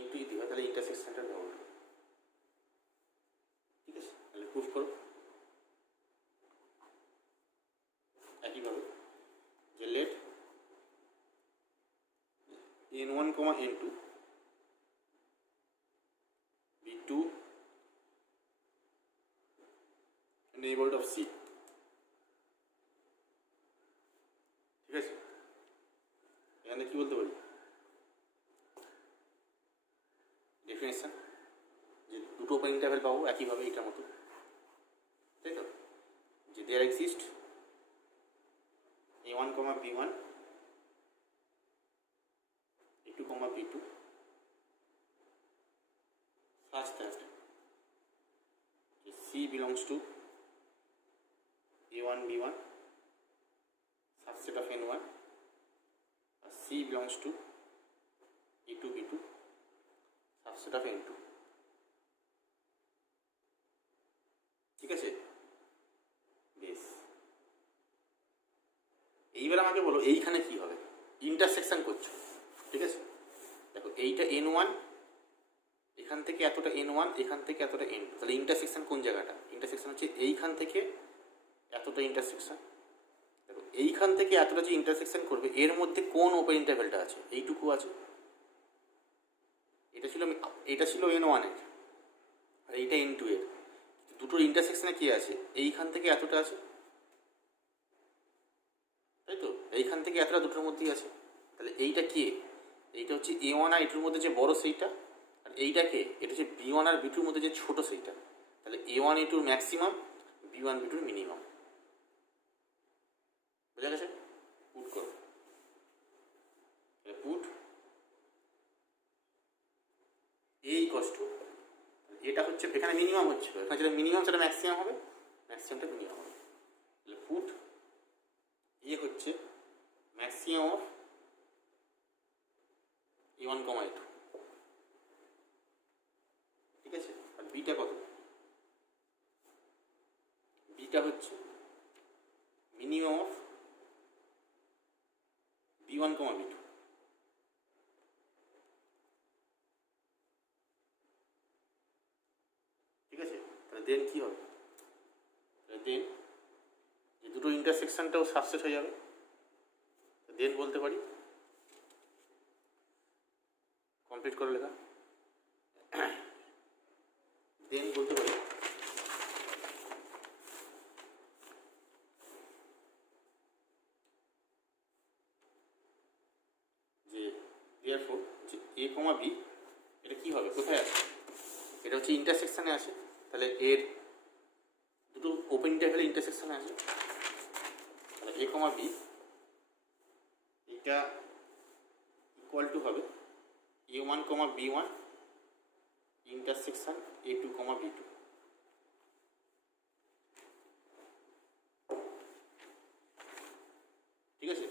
N2 দিতে হয়, তাহলে ইন্টারসেকশনটা neighborhood, ঠিক আছে। তাহলে প্রুফ করো একইভাবে যে late N1, N2 be two neighborhood of C, ঠিক আছে। এখানে কি বলতে পারি, ডেফিনেশন যে দুটো ওপেন ইন্টারভ্যাল পাবো একইভাবে এটার মতো, তাই তো, যে there exist A1, B1, A2, B2 such that C belongs to A1, B1 subset of N1, or C belongs to A2, B2 subset of N2, ঠিক আছে। বেশ, এইবার আমাকে বলো এইখানে কি হবে, ইন্টারসেকশন করছো, ঠিক আছে। দেখো এইটা N1, এখান থেকে এতটা N1, এখান থেকে এতটা N2, তাহলে ইন্টারসেকশন কোন জায়গাটা, ইন্টারসেকশন হচ্ছে এইখান থেকে এতটা ইন্টারসেকশন। দেখো এইখান থেকে এতটা যে ইন্টারসেকশন করবে এর মধ্যে কোন ওপেন ইন্টারভ্যালটা আছে, এইটুকু আছে, এটা ছিল N1 এর আর এইটা N2 এর, দুটোর ইন্টারসেকশনে কি আছে, এইখান থেকে এতটা আছে, তাই তো, এইখান থেকে এতটা দুটোর মধ্যেই আছে। তাহলে এইটা কে, এইটা হচ্ছে A1 আর A2 মধ্যে যে বড় সেইটা, আর এইটাকে এটা হচ্ছে B1 আর B2 মধ্যে যে ছোট সেইটা। তাহলে A1, A2 maximum, B1, B2 minimum, বোঝা গেছে। পুট করো, পুট এই কষ্ট, এটা হচ্ছে এখানে মিনিমাম হচ্ছিল, এখানে যেটা মিনিমাম সেটা ম্যাক্সিমাম হবে, ম্যাক্সিমামটা মিনিমাম হবে। তাহলে পুট এ হচ্ছে ম্যাক্সিমাম অফ A1, A2, ঠিক আছে। আর বিটা কত, দেন কী হবে, দেন যে দুটো ইন্টারসেকশনটাও সাবসেট হয়ে যাবে, দেন বলতে পারি কমপ্লিট করে লেখা, দেন বলতে পারি যে therefore যে a, b এটা কী হবে, কোথায় আছে, এটা হচ্ছে ইন্টারসেকশানে আছে, তাহলে এর দুটো ওপেন ইন্টারভ্যালে ইন্টারসেকশানে আছে, তাহলে a, b এটা ইকুয়াল টু হবে a1, b1 intersection a2, b2। ঠিক আছে,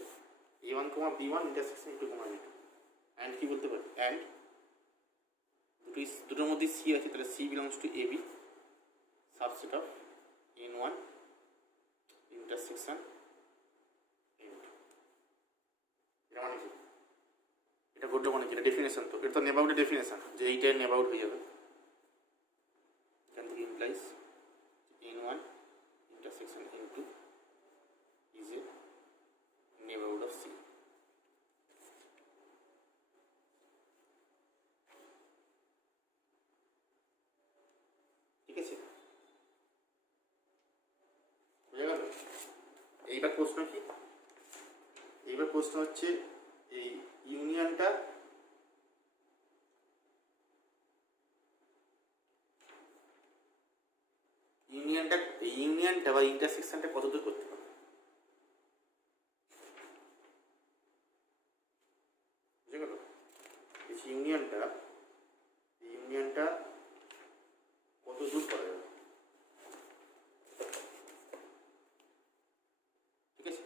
a1, b1 intersection a2, b2। And কি বলতে পারি, অ্যান্ড দুটোর মধ্যে সি আছে, তাহলে C belongs to ab subset of n1 intersection n2। এটা মানে কি, এটা ঘটলো মানে কি, এটা ডেফিনেশন, তো এটা তো নেবাউটের ডেফিনেশন, যে এইটাই নেবাউট হয়ে যাবে, এখান থেকে implies n1 intersection n2 is a neighbourhood of C. ঠিক আছে, বুঝে গেল? এইবার প্রশ্ন কি, এইবার প্রশ্ন হচ্ছে এই ইউনিয়নটা বা ইন্টারসেকশনটা কতদূর করতে পারবে, বুঝে গেল? ইউনিয়নটা কত দূর করা যাবে, ঠিক আছে?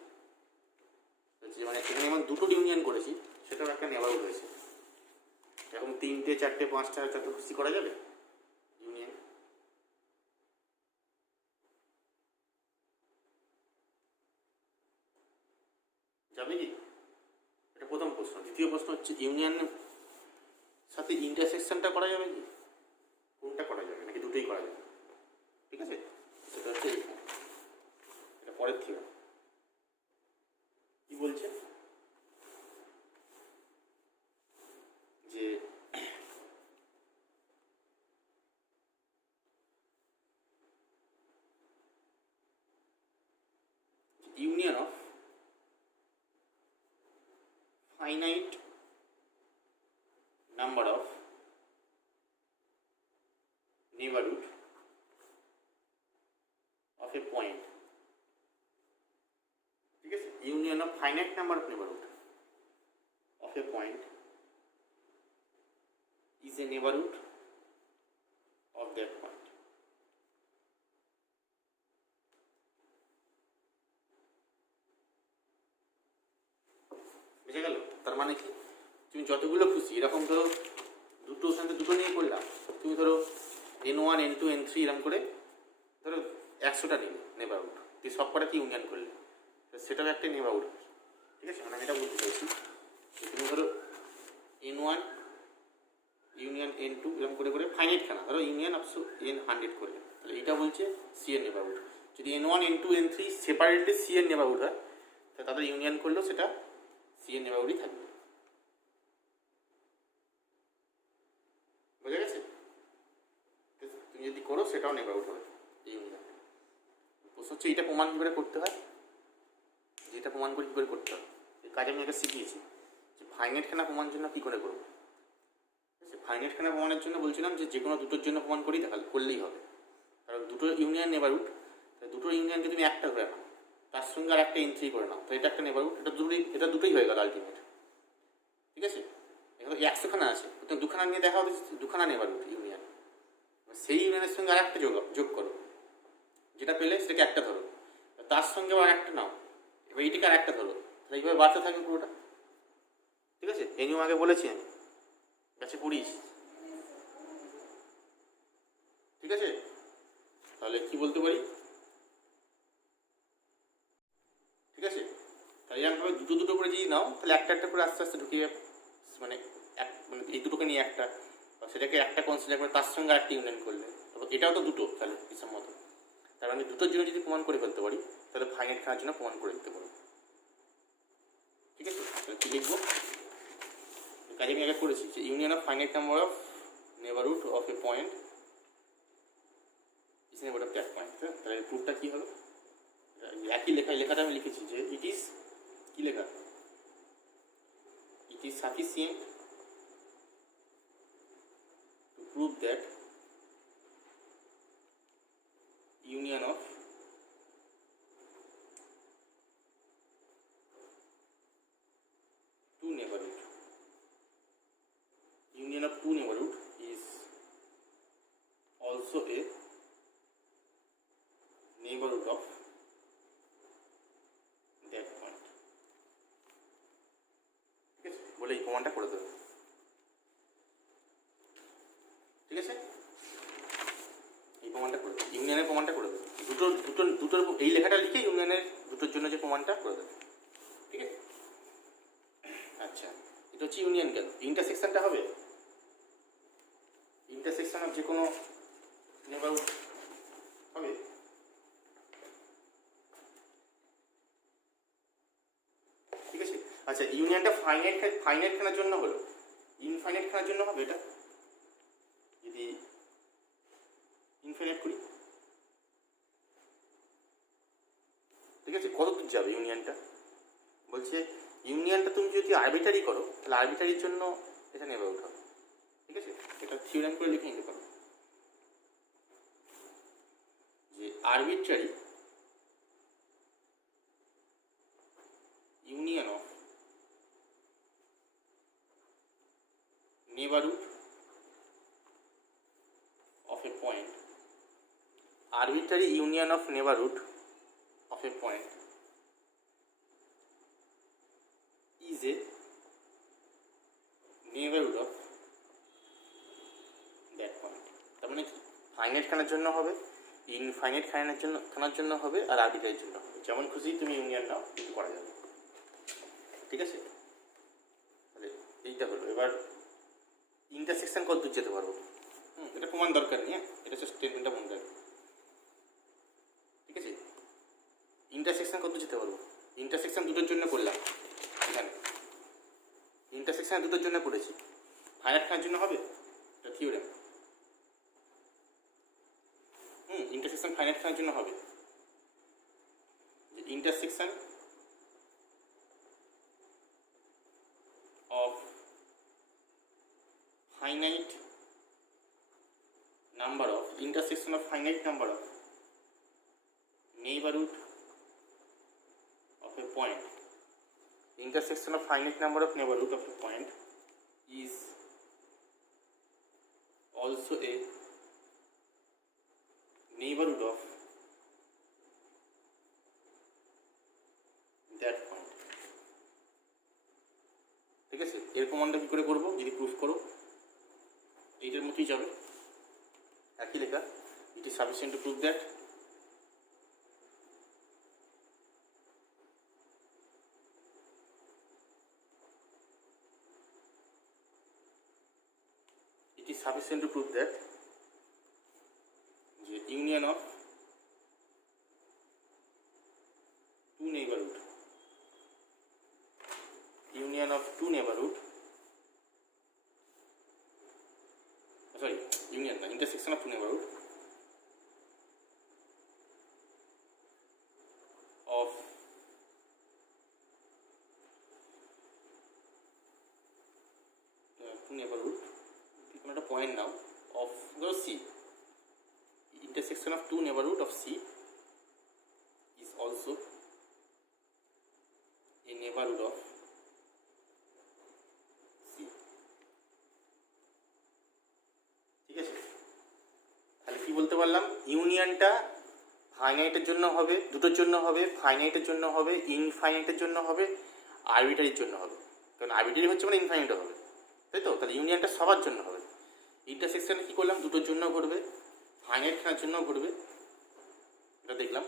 মানে এখানে আমার দুটো ইউনিয়ন করেছি, সেটাও একটা নেবারহুড হয়েছে, এখন 3টে 4টে 5টা যত খুশি করা যাবে ইউনিয়ন। যাবে কি, এটা প্রথম প্রশ্ন। দ্বিতীয় প্রশ্ন হচ্ছে ইউনিয়নের সাথে ইন্টারসেকশনটা করা যাবে কি, কোনটা করা যাবে, নাকি দুটোই করা যাবে? ঠিক আছে, সেটা হচ্ছে এটা পরের থিওরি। কি বলছে যে union of finite number of neighborhood of a point, ঠিক আছে, union of finite number of neighborhood of a point is a neighborhood of that point। বুঝে গেল? তার মানে কি, তুমি যতগুলো খুশি এরকম ধরো দুটো সাথে দুটো নিয়ে করলাম, তুমি ধরো n1 n2 n3 এরকম করে ধরো 100টা নিলে নেবারহুড, তুই সব কটা কি ইউনিয়ন করলে, সেটাও একটা নেবারহুড। ঠিক আছে, মানে আমি এটা বলতে চাইছি তুমি ধরো n1 ইউনিয়ন n2 এরকম করে করে ফাইনাইট খানা ধরো ইউনিয়ন আপ টু n100 করলে, তাহলে এটা বলছে সি এর নেবারহুড। যদি n1 n2 n3 separately C এর নেবারহুড হয়, তাহলে তাদের ইউনিয়ন করলেও সেটা সি এর নেবারহুডই থাকবে। বুঝে গেছে? তুমি যদি করো সেটাও নেবারহুড হবে ইউনিয়ন। প্রশ্ন হচ্ছে এটা প্রমাণ কী করে করতে হয়, যেটা প্রমাণ করে কী করে করতে হয়, এই কাজ আমি একটা শিখিয়েছি যে ফাইনাইট খানা প্রমাণের জন্য কী করে করবো। ঠিক আছে, ফাইনাইট খানা প্রমাণের জন্য বলছিলাম যে কোনো দুটোর জন্য প্রমাণ করেই করলেই হবে, কারণ দুটো ইউনিয়ন নেবারহুড, তাই দুটো ইউনিয়নকে তুমি একটা ধরে নাও, তার সঙ্গে আর একটা এন্ট্রি করে নাও, তো এটা একটা নেবারহুড, এটা দুটোই হয়ে গেল আলটিমেট। ঠিক আছে, এখানে 100খানা আছে, তো 2খানা নিয়ে দেখা হচ্ছে 2খানা নেবারহুড ইউনিয়ন, সেই ইউনিয়নের সঙ্গে আর একটা যোগ করো, যেটা পেলে সেটাকে একটা ধরো, তার সঙ্গে আবার একটা নাও, এবার এইটাকে আর একটা ধরো, তাহলে এইভাবে বাড়তে থাকবে পুরোটা। ঠিক আছে, এই নিয়ম আগে বলেছি আমি, কাছে 20। ঠিক আছে, তাহলে কি বলতে পারি, ঠিক আছে, তাই এরকমভাবে দুটো দুটো করে যদি নাও তাহলে একটা একটা করে আস্তে আস্তে ঢুকিয়ে যাবে, মানে এই দুটোকে নিয়ে একটা, সেটাকে একটা কনসিডার করে তার সঙ্গে একটা ইউনিয়ন করলে, তারপর এটাও তো দুটো, তাহলে হিসাব মতো তাহলে আমি দুটোর জন্য যদি প্রমাণ করে ফেলতে পারি তাহলে ফাইনাইট খানার জন্য প্রমাণ করে দিতে পারবো। ঠিক আছে, তাহলে কী লিখবো? কাজে আমি আগে করেছি যে union of finite number of neighbourhood of A point is neighbourhood of that point. তাহলে প্রুফটা কী হবে? একই লেখাটা আমি লিখেছি যে ইট ইজ কী লেখা, it is sufficient to prove that union of two neighborhood is also a neighborhood of that point। ঠিক আছে, বলে এই প্রমাণটা করে দেবে। ঠিক আছে, এই প্রমাণটা করে দেবে, ইউনিয়নের প্রমাণটা করে দেবে। দুটোর এই লেখাটা লিখে ইউনিয়নের দুটোর জন্য যে প্রমাণটা করে দেবে। ঠিক আছে, আচ্ছা, এটা হচ্ছে ইউনিয়ন। কেন ইন্টারসেকশনটা হবে? ইন্টারসেকশন অফ যে কোনো নেবারহুড হবে। ঠিক আছে, আচ্ছা, ইউনিয়নটা ফাইনাইট খানার জন্য হলো, ইনফাইনাইট খানার জন্য হবে। এটা যদি ইনফাইনাইট করি, ঠিক আছে, কত দূর যাবে ইউনিয়নটা? বলছে ইউনিয়নটা তুমি যদি আরবিটারি করো তাহলে আরবিটারির জন্য এটা নেবারহুড হবে। ঠিক আছে, এটা থিওরেম করে লিখে নিতে পারো যে arbitrary union of neighbourhood of A point, arbitrary union of neighbourhood of A point is a neighborhood of that point। তার মানে কি, ফাইনাইট খানার জন্য হবে, ইনফাইনাইট খানার জন্য হবে, আর আরবিট্রারির জন্য হবে। যেমন খুশি তুমি ইউনিয়ন নাও, কিন্তু করা যাবে। ঠিক আছে, তাহলে এইটা হলো। এবার ইন্টারসেকশন কত দূর যেতে পারবো? এটা প্রমাণ দরকার নেই, এটা হচ্ছে স্টেটমেন্টটা মনে রাখবে। ঠিক আছে, ইন্টারসেকশন কত দূর যেতে পারবো? ইন্টারসেকশন দুটোর জন্য করলাম, এখানে ইন্টারসেকশন দুটোর জন্য করেছি। ফাইনাইট খানার জন্য হবে, এটা থিওরেম। ইন্টারসেকশন ফাইনাইট খানার জন্য হবে যে intersection of finite number of neighbourhood of a point, intersection of finite number of neighborhood of a point is also a neighborhood of that point। ঠিক আছে, এর প্রমাণটা কি করে করবো? যদি প্রুফ করো এইটার মতোই যাবে, একই লেখা। It is sufficient to prove that sufficient to prove that the union of two neighborhood intersection of two neighborhood of two neighborhood, a point now of C, intersection of two neighborhood of C is also a neighborhood of C। ঠিক আছে, তাহলে কি বলতে পারলাম? ইউনিয়নটা ফাইনাইটের জন্য হবে, দুটোর জন্য হবে, ফাইনাইটের জন্য হবে, ইনফাইনাইটের জন্য হবে, আরবিটারির জন্য হবে। কারণ আরবিটারি হচ্ছে মানে ইনফাইনাইটও হবে, তাই তো? তাহলে ইউনিয়নটা সবার জন্য হবে। ইন্টারসেকশনে কী করলাম? দুটোর জন্য ঘটবে, ফাইনাইট খানার জন্য ঘটবে, এটা দেখলাম।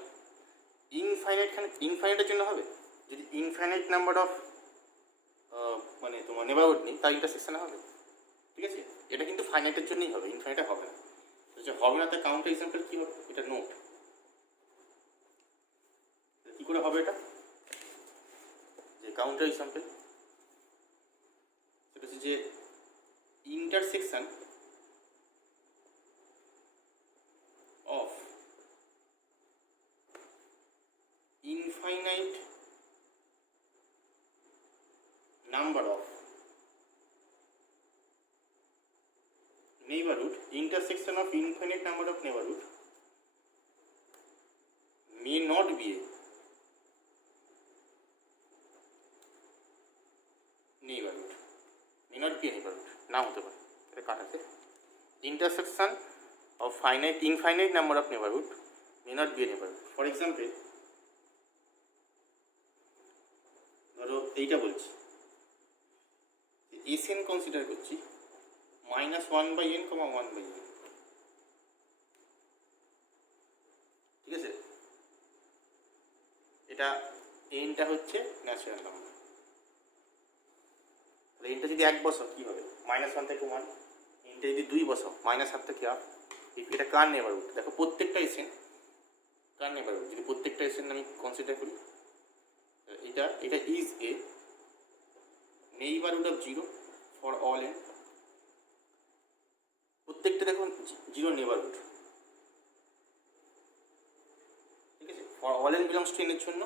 ইনফাইনাইটের জন্য হবে, যদি ইনফাইনাইট নাম্বার অফ মানে তোমার নেবারহুড নেই, তার ইন্টারসেকশনে হবে। ঠিক আছে, এটা কিন্তু ফাইনাইটের জন্যই হবে, ইনফাইনাইটে হবে না। যে হবে না তার কাউন্টার এক্সাম্পল কী হবে? এটা নোট। কী করে হবে এটা? যে কাউন্টার এক্সাম্পল সেটা হচ্ছে যে intersection of infinite number of neighborhood, intersection of infinite number of neighborhood may not be a neighborhood, may not be a neighborhood, না হতে পারে, এটা কাটাতে intersection of infinite number of neighborhood may not be a neighborhood. For example, ধরো এইটা বলছি Sn consider করছি -1/n, 1/n, ঠিক আছে? এটা nটা হচ্ছে ন্যাচারাল নাম্বার। তাহলে nটা যদি 1 বসাও কী হবে? -1 থেকে 1। nটা যদি 2 বসাও -1 থেকে 1। এটা কার নেবারহুড? দেখো প্রত্যেকটা Sn কার নেবারহুড? যদি প্রত্যেকটা Sn আমি কনসিডার করি, এটা is A neighbourhood of 0 for all n। প্রত্যেকটা দেখুন 0 নেবারহুড, ঠিক আছে? For all n belongs to n এর জন্য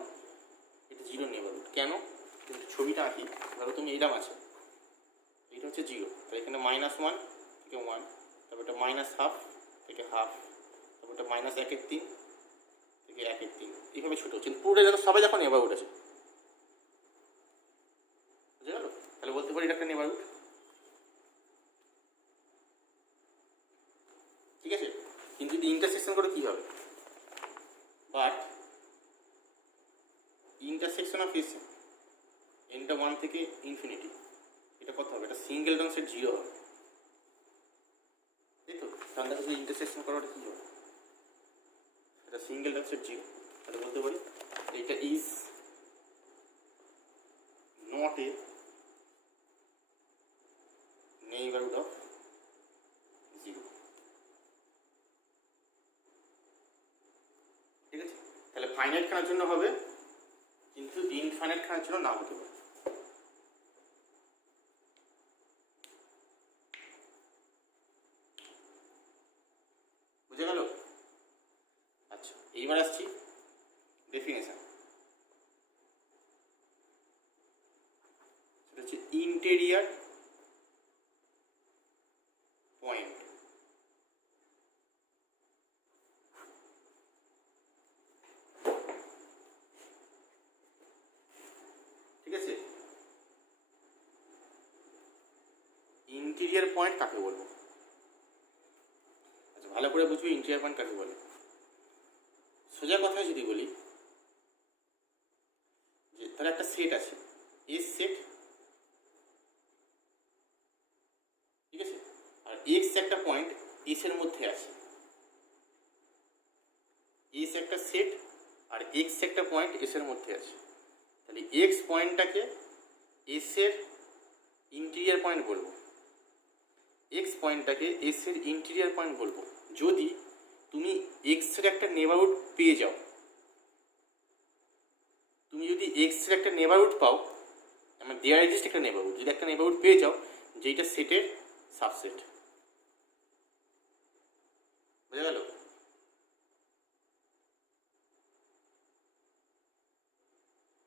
এটা 0 নেবারহুড। কেন? কিন্তু ছবিটা আঁকি, ধরো তুমি এইরকম আছে, এটা হচ্ছে 0, তাহলে এখানে -1 থেকে 1, তারপর এটা -1/2 থেকে 1/2, তারপর এটা -1/3 থেকে 1/3, এইভাবে ছোটো হচ্ছে। পুরোটা দেখো সবাই দেখো নেবারহুড আছে, বুঝে গেল? তাহলে বলতে পারি এটা একটা নেবারহুড, ঠিক আছে? কিন্তু যদি ইন্টারসেকশন করে কী হবে? বাট ইন্টারসেকশন অফ Sn, nটা 1 থেকে ইনফিনিটি, এটা কত হবে? এটা সিঙ্গেল টার্ম সেট 0 হবে, তাই তো? তাহলে যদি ইন্টারসেকশন করাটা কী হবে? এটা সিঙ্গেল টার্ম সেট 0। তাহলে বলতে পারি এটা is not a neighbourhood of 0, ঠিক আছে? তাহলে ফাইনাইট খানার জন্য হবে, কিন্তু ইনফাইনাইট খানার জন্য না হতে পারে। বুঝে গেল? আচ্ছা, এইবার আসছি ডেফিনেশন। সেটা হচ্ছে ইন্টেরিয়ার পয়েন্ট। ঠিক আছে? ইন্টেরিয়ার পয়েন্ট কাকে বলবো? আচ্ছা, ভালো করে বুঝবো ইন্টেরিয়ার পয়েন্ট কাকে বলে। সোজা কথায় যদি বলি যে তার একটা সেট আছে, এস সেট, ঠিক আছে? আর এক্স একটা পয়েন্ট এস এর মধ্যে আছে। এস একটা সেট আর এক্স একটা পয়েন্ট এস এর মধ্যে আছে। তাহলে এক্স পয়েন্টটাকে এস এর ইন্টেরিয়ার পয়েন্ট বলবো, এক্স পয়েন্টটাকে এস এর ইন্টেরিয়ার পয়েন্ট বলবো যদি তুমি এক্স এর একটা নেবারহুড পেয়ে যাও। তুমি যদি এক্স এর একটা নেবারহুড পাও, মানে দেয়ার এক্সিস্ট একটা নেবারহুড, যদি একটা নেবারহুড পেয়ে যাও যেটা সেটের সাবসেট, বুঝা গেল?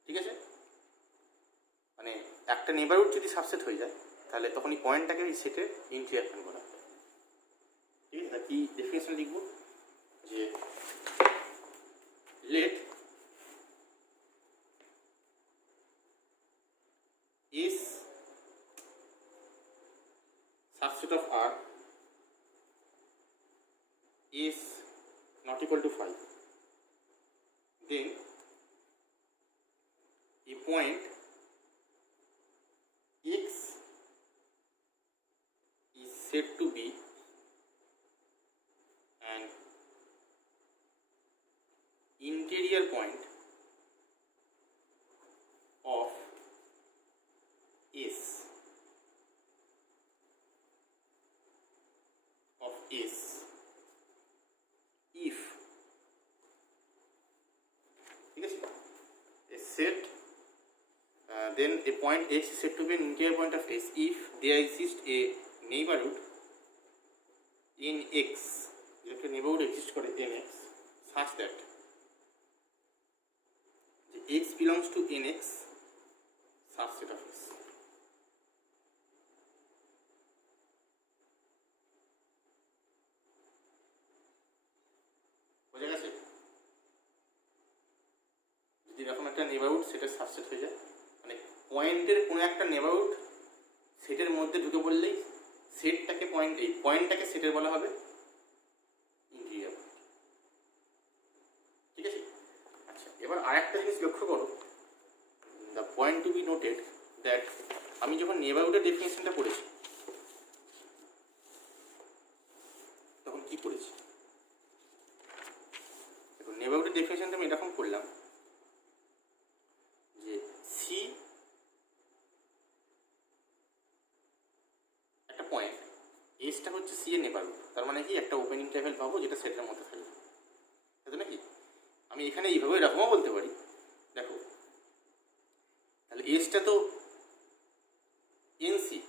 ঠিক আছে? মানে একটা নেবারহুড যদি সাবসেট হয়ে যায় তাহলে তখন এই পয়েন্টটাকে এই সেটের ইন্টেরিয়ার পয়েন্ট বলা হয়। ঠিক আছে? কি ডেফিনেশন লিখবো যে let is subset of R is not equal to 5, then a point X is said to be an interior point of S then a point x is said to be an interior point of S if there exists a neighborhood in x, একটা neighborhood exist করে nx such that x belongs to nx subset of S. বোঝা গেছে? যদি এরকম একটা neighbourhood সেটের subset হয়ে যায়, মানে পয়েন্টের কোনো একটা নেবারহুড সেটের মধ্যে ঢুকে পড়লেই সেটটাকে পয়েন্টটাকে সেটের বলা হবে ইন্টিরিয়র পয়েন্ট। ঠিক আছে? আচ্ছা, এবার আরেকটা জিনিস লক্ষ্য করো, the point to be noted that আমি যখন নেবারহুডের ডেফিনেশনটা পড়েছি তখন কি করেছি? দেখুন, নেবারহুডের ডেফিনেশনটা আমি এরকম করলাম যে সি একটা পয়েন্ট, এসটা হচ্ছে সি এর নেবারহুড, তার মানে কি একটা ওপেন ইন্টারভ্যাল পাবো যেটা সেটের মধ্যে থাকবে, তাই নাকি? আমি এখানে এইভাবে এরকমও বলতে পারি, দেখো তাহলে এসটা তো এনসি,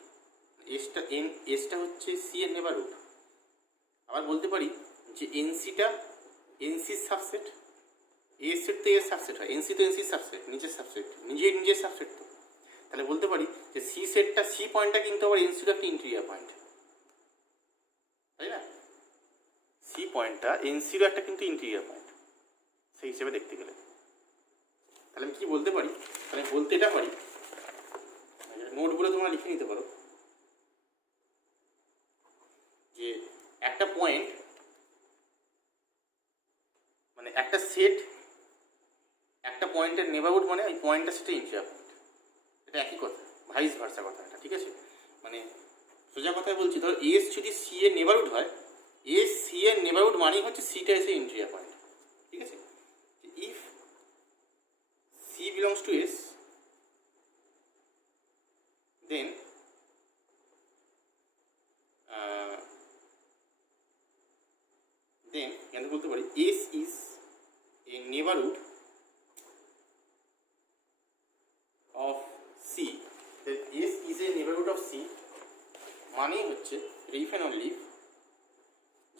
এসটা হচ্ছে সি এর নেবারহুড। আবার বলতে পারি যে এনসিটা এনসির সাবসেট, এর সেট তো এর সাবসেট হয়, এনসি তো এনসির সাবসেট, নিচের সাবসেট, নিজের সাবসেট তো। তাহলে বলতে পারি যে সি সেটটা, সি পয়েন্টটা কিন্তু আবার এনসির একটা ইন্টিরিয়র পয়েন্ট, তাই না? সি পয়েন্টটা এনসিরও একটা কিন্তু ইন্টিরিয়র পয়েন্ট সেই হিসেবে দেখতে গেলে। তাহলে আমি কি বলতে পারি? তাহলে বলতে এটা পারি, নোটগুলো তোমরা লিখে নিতে পারো যে একটা পয়েন্ট মানে একটা সেট, একটা পয়েন্টের নেবারহুড মানে ওই পয়েন্টটা সেটা ইন্টিরিয়র পয়েন্ট, এটা একই কথা, ভাইস ভার্সা কথা এটা। ঠিক আছে? মানে সোজা কথায় বলছি, ধর এস যদি সি এর নেবারহুড হয়, এস সি এর নেবারহুড মানেই হচ্ছে সিটা এসে ইন্টিরিয়র পয়েন্ট। ঠিক আছে? If C belongs to S then এখানে বলতে পারি S is a neighbourhood of C, then S is a neighborhood of C মানেই হচ্ছে if and only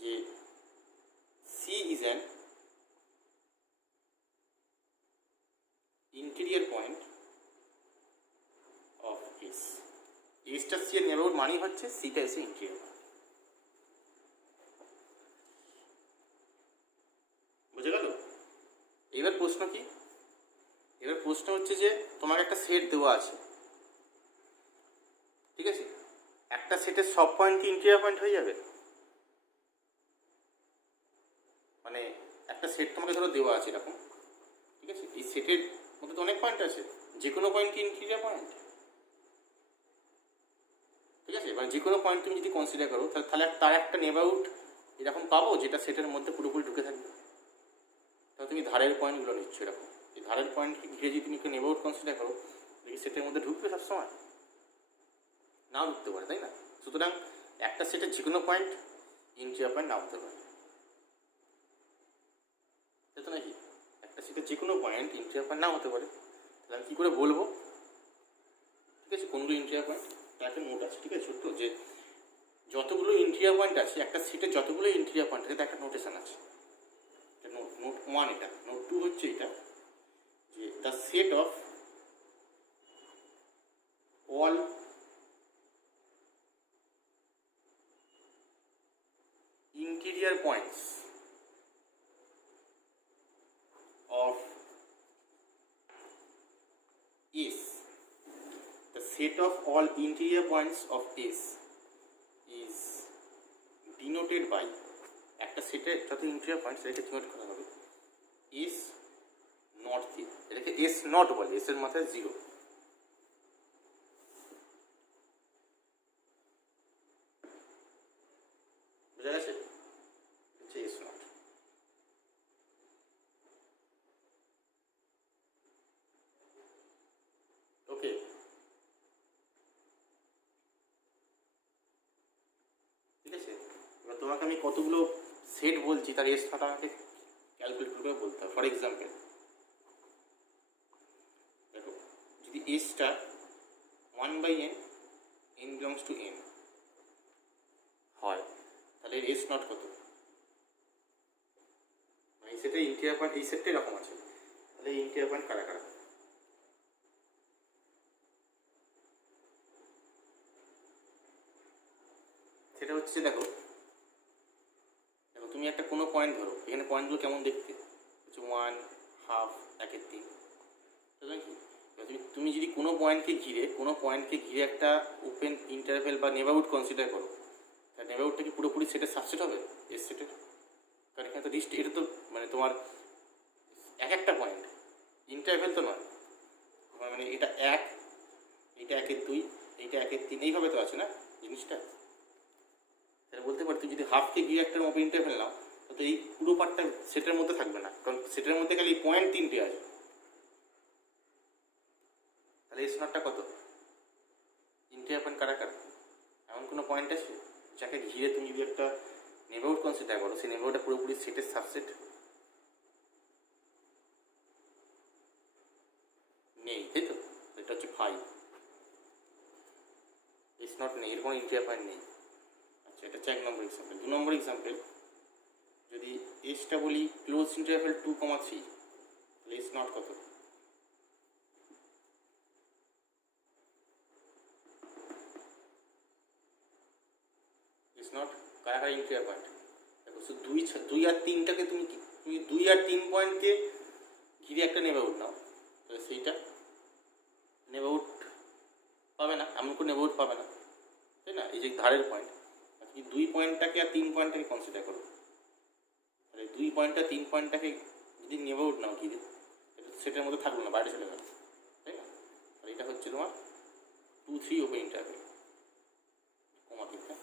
যে C is an interior point of S. S টা C এর neighbourhood মানেই হচ্ছে C টা এসে ইন্টিরিয়র পয়েন্ট। বুঝে গেল? এবার প্রশ্ন কি? এবার প্রশ্ন হচ্ছে যে তোমার একটা সেট দেওয়া আছে, ঠিক আছে? একটা সেটের সব পয়েন্ট কি ইন্টিরিয়র পয়েন্ট হয়ে যাবে? মানে একটা সেট তোমাকে ধরো দেওয়া আছে এরকম, ঠিক আছে? এই সেটের মধ্যে তো অনেক পয়েন্ট আছে, যে কোনো পয়েন্ট কি ইন্টিরিয়র পয়েন্ট? ঠিক আছে? এবার যে কোনো পয়েন্ট তুমি যদি কনসিডার করো তাহলে তার একটা নেবারহুড এরকম পাবো যেটা সেটের মধ্যে পুরোপুরি ঢুকে থাকবে। তাহলে তুমি ধারের পয়েন্টগুলো নিচ্ছ এরকম, এই ধারের পয়েন্টকে ঘিরে যদি তুমি নেবারহুড কনসিডার করো, দেখি সেটের মধ্যে ঢুকবে সবসময়? নাও ঢুকতে পারে, তাই না? সুতরাং একটা সেটের যে কোনো পয়েন্ট ইন্টিরিয়র পয়েন্ট নাও হতে পারে, তাই তো নাকি? একটা সেটের যে কোনো পয়েন্ট ইন্টিরিয়র পয়েন্ট নাও হতে পারে। তাহলে আমি কী করে বলবো, ঠিক আছে, কোনগুলো ইন্টিরিয়র পয়েন্ট? তার একটা নোট আছে, ঠিক আছে, ছোট্ট, যে যতগুলো ইন্টিরিয়র পয়েন্ট আছে একটা সেটের, যতগুলো ইন্টিরিয়র পয়েন্ট আছে তার একটা নোটেশন আছে। নোট 1 এটা, নোট 2 হচ্ছে এটা, যে the set of all interior points of S, the set of all interior points of S is denoted by, একটা সেটের যত ইন্টিরিয়র পয়েন্ট সেটাকে ডিনোট করা হবে S নট দিয়ে, এটাকে S নট বলে, S এর মাথায় 0। বুঝা গেছে? হচ্ছে S নট। ওকে, ঠিক আছে? এবার তোমাকে আমি কতগুলো সেট বলছি তার এস নট আমাকে ক্যালকুলেট করে বলতে হবে। ফর এক্সাম্পল দেখো, যদি এসটা 1/n, n belongs to n হয়, তাহলে এর এস নট কত? মানে এই সেটে ইন্টিরিয়ার পয়েন্ট এই সেটটা এরকম আছে, তাহলে ইন্টিরিয়ার পয়েন্ট কারা কারা? সেটা হচ্ছে দেখো তুমি একটা কোনো পয়েন্ট ধরো, এখানে পয়েন্টগুলো কেমন দেখতে হচ্ছে 1, 1/2, 1/3, সুতরাং কি তুমি যদি কোনো পয়েন্টকে ঘিরে একটা ওপেন ইন্টারভেল বা নেবারহুড কনসিডার করো, তার নেবারহুডটা কি পুরোপুরি সেটের সাবসেট হবে এস সেটের? কারণ এখানে তো এটা তো মানে তোমার এক একটা পয়েন্ট ইন্টারভেল তো নয়, মানে এটা 1, এইটা 1/2, এইটা 1/3, এইভাবে তো আছে না জিনিসটা। তাহলে বলতে পারি তুমি যদি হাফকে গিয়ে একটা ওপেন ইন্টারভেল নাও, তো এই পুরো পার্টটা সেটের মধ্যে থাকবে না, কারণ সেটের মধ্যে খালি পয়েন্ট 3টে আছে। তাহলে এস নটটা কত? ইন্টিরিয়ার পয়েন্ট কারা কারা? এমন কোনো পয়েন্ট আছে যাকে ঘিরে তুমি যদি একটা নেবারহুড কনসিডার করো, সেই নেবারহুডটা পুরোপুরি সেটের সাবসেট? নেই, তাই তো? এটা হচ্ছে 5, এস নট নেই, এর কোনো ইন্টিরিয়ার পয়েন্ট নেই। আচ্ছা, এটা হচ্ছে 1 নম্বর এক্সাম্পল। 2 নম্বর এক্সাম্পল, যদি এসটা বলি ক্লোজ ইন্টারভেল 2,3, তাহলে এস নট কত? এস নট কারা কারা ইন্টিরিয়ার পয়েন্ট? দেখো 2 আর 3টাকে তুমি 2 আর 3 পয়েন্টকে ঘিরে একটা নেবারহুড নাও, তাহলে সেইটা নেবারহুড পাবে না, এমন কোনো নেবারহুড পাবে না, তাই না? এই যে ধারের পয়েন্ট, তুমি 2 পয়েন্টটাকে আর 3 পয়েন্টটাকে কনসিডার করো, তাহলে 2 পয়েন্টটা 3 পয়েন্টটাকে যদি নেবারহুড নাও ঘিরে, এটা সেটার মধ্যে থাকলো না, বাইরে চলে গেল, তাই না? তাহলে এটা হচ্ছে তোমার 2, 3 ওপেন ইন্টারভেল কমা ঠিক না?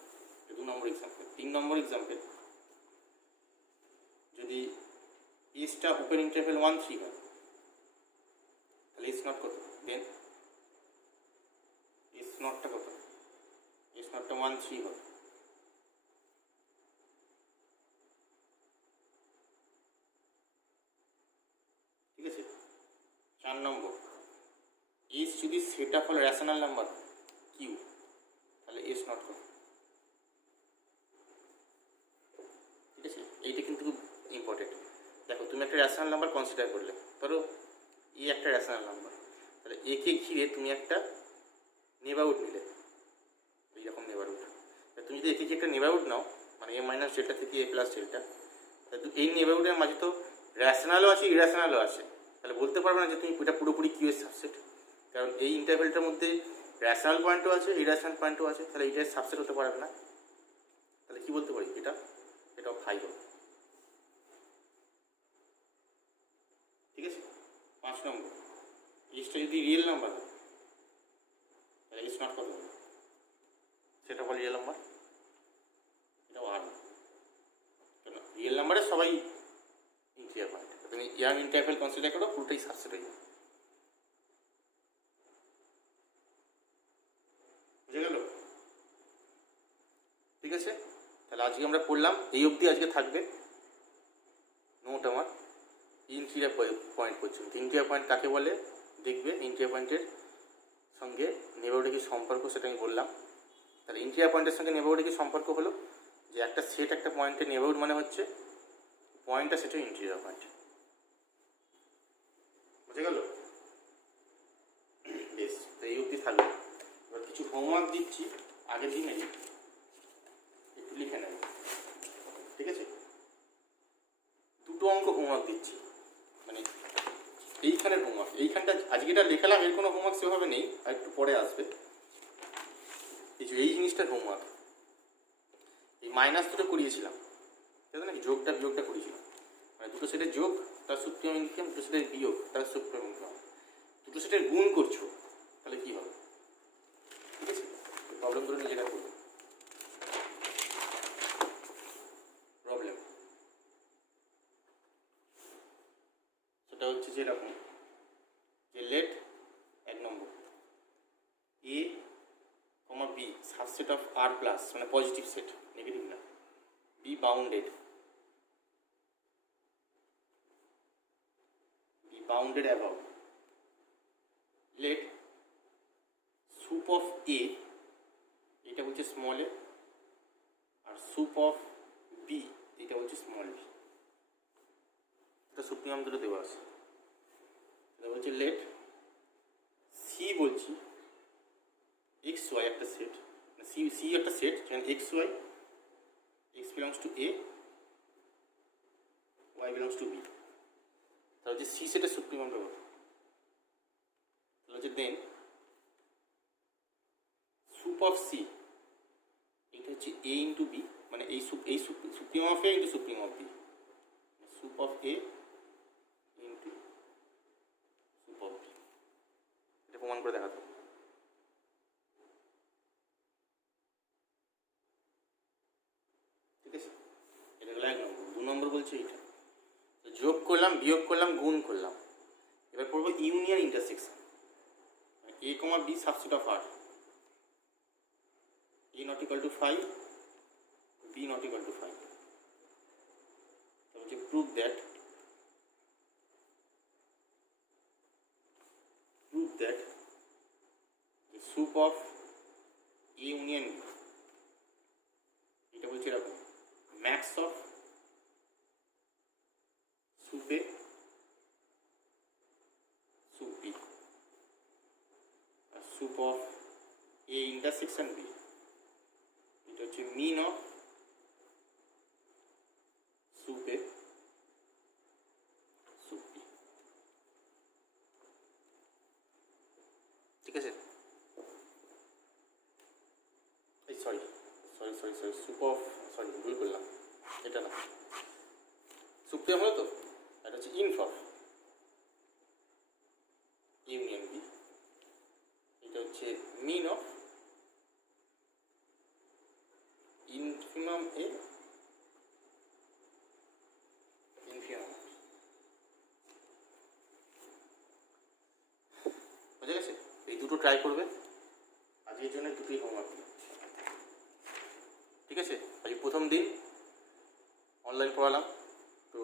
2 নম্বর এক্সাম্পল। 3 নম্বর এক্সাম্পল, যদি এসটা ওপেন ইন্টারভেল 1, 3 হয়, তাহলে এস নট কত? দেন এস নটটা কত? এস নটটা 1, 3 হবে। ঠিক আছে। 4 নম্বর, এস যদি সেট আপ হলে রেশনাল নাম্বার কিউ, তাহলে এস নট কত? ঠিক আছে, এইটা কিন্তু খুব ইম্পর্টেন্ট। দেখো তুমি একটা রেশনাল নাম্বার কনসিডার করলে, ধরো ই একটা রেশনাল নাম্বার, তাহলে একে ঘিরে তুমি একটা নেবারহুড নিলে, এইরকম নেবারহুড। তুমি যদি একে ঘিরে একটা নেবারহুড নাও, মানে এ মাইনাস ডেল্টা থেকে এ প্লাস ডেল্টা, তাহলে এই নেবারহুডের মাঝে তো রেশনালও আছে ইরেশনালও আছে, তাহলে বলতে পারবে না যে তুমি এটা পুরোপুরি কিউ এর সাবসেট, কারণ এই ইন্টারভেলটার মধ্যে রেশনাল পয়েন্টও আছে ইরেশনাল পয়েন্টও আছে, তাহলে এইটার সাবসেট হতে পারবে না। তাহলে কি বলতে পারি? এটাও 5 হবে। ঠিক আছে। 5 নম্বর, এসটা যদি রিয়েল নাম্বার হয়, তাহলে এস নট কত হবে? সেটা বল রিয়েল নাম্বার, এটাও আর না, কেন রিয়েল নাম্বারে সবাই ইন্টিরিয়ার পয়েন্ট, তুমি ইয়াং ইন্টারভেল কনসিডার করো, পুরোটাই সাবসেট হয়ে যাবে। বুঝে গেল? ঠিক আছে, তাহলে আজকে আমরা পড়লাম এই অবধি, আজকে থাকবে নোট আমার ইন্টিরিয়ার পয়েন্ট পর্যন্ত। ইন্টিরিয়ার পয়েন্ট কাকে বলে দেখবে, ইন্টিরিয়ার পয়েন্টের সঙ্গে নেবারহুডের কি সম্পর্ক সেটা আমি বললাম। তাহলে ইন্টিরিয়ার পয়েন্টের সঙ্গে নেবারহুডের কি সম্পর্ক হলো, যে একটা সেট একটা পয়েন্টের নেবারহুড মানে হচ্ছে পয়েন্টটা সেটা ইন্টিরিয়ার পয়েন্ট। বুঝে গেল? বেশ, তো এই অবধি থাকবে। এবার কিছু হোমওয়ার্ক দিচ্ছি, আগের দিনেরই একটু লিখে নেবে। ঠিক আছে, 2টো অঙ্ক হোমওয়ার্ক দিচ্ছি, মানে এইখানের হোমওয়ার্ক, এইখানটা আজকে এটা লেখালাম, এর কোনো হোমওয়ার্ক সেভাবে নেই, আর একটু পরে আসবে। এই জিনিসটার হোমওয়ার্ক, এই মাইনাস দুটো করিয়েছিলাম, তাই নাকি যোগটা বিয়োগটা করিয়েছিলাম, মানে দুটো সেটের যোগ তার সূত্র আমি লিখলাম, দুটো সেটের বিয়োগ তার সূত্র আমি লিখলাম, দুটো সেটের গুণ করছো, তাহলে কি হবে? ঠিক আছে, প্রবলেমগুলো নিজেরা করবে। প্রবলেম সেটা হচ্ছে যেরকম, যে লেট 1 নম্বর A comma B subset of R plus, মানে পজিটিভ সেট, নেগেটিভ না, B bounded about, let sup of A এটা বলছে স্মল এ, আর সুপ অফ বি এটা বলছে স্মল বি। এটা সুপ্রিমাম দুটো দেওয়া আছে। এটা বলছে লেট সি, বলছি এক্স ওয়াই একটা সেট, সি সি একটা সেট যেখানে X Y, X belongs to A, Y belongs to B. তাহলে হচ্ছে সি সেটের সুপ্রিমাম ব্যবহার। তাহলে হচ্ছে দেন সুপ অফ সি এটা হচ্ছে এ ইন্টু বি, মানে এই supremum of A into supremum of B, sup of A into sup of B. এটা প্রমাণ করে দেখাতো। ঠিক আছে, এটা হলো 1 নম্বর। 2 নম্বর বলছে এইটা যোগ করলাম, বিয়োগ করলাম, গুণ করলাম। এবার করবো union intersection. A comma B subset of R, A not equal to 5, B not equal to 5। তাহলে prove that the soup of A union B, এটা বলছে এরকম max of soup A soup B R soup of A intersection B এটা হচ্ছে mean of soup A soup B। ঠিক আছে, sorry soup of, ভুল করলাম, এটা না সুপ্রিম হলো তো, এটা হচ্ছে ইনফ অফ ইউনিয়ন বি, এটা হচ্ছে মিন অফ ইনফিমাম এ ইনফিমাম। বুঝে গেছে? এই দুটো ট্রাই করবে আজকের জন্য, দুটোই হোমওয়ার্ক। ঠিক আছে, আজ প্রথম দিন অনলাইন পড়ালাম, তো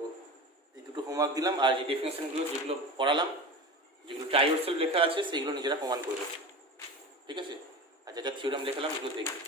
এই দুটো হোমওয়ার্ক দিলাম, আর এই ডেফিনেশনগুলো যেগুলো পড়ালাম, যেগুলো ট্রাই ইয়োরসেলফ লেখা আছে সেইগুলো নিজেরা প্রমাণ করবে। ঠিক আছে, আর যেটা থিওরাম লেখালাম এগুলো দেখবে।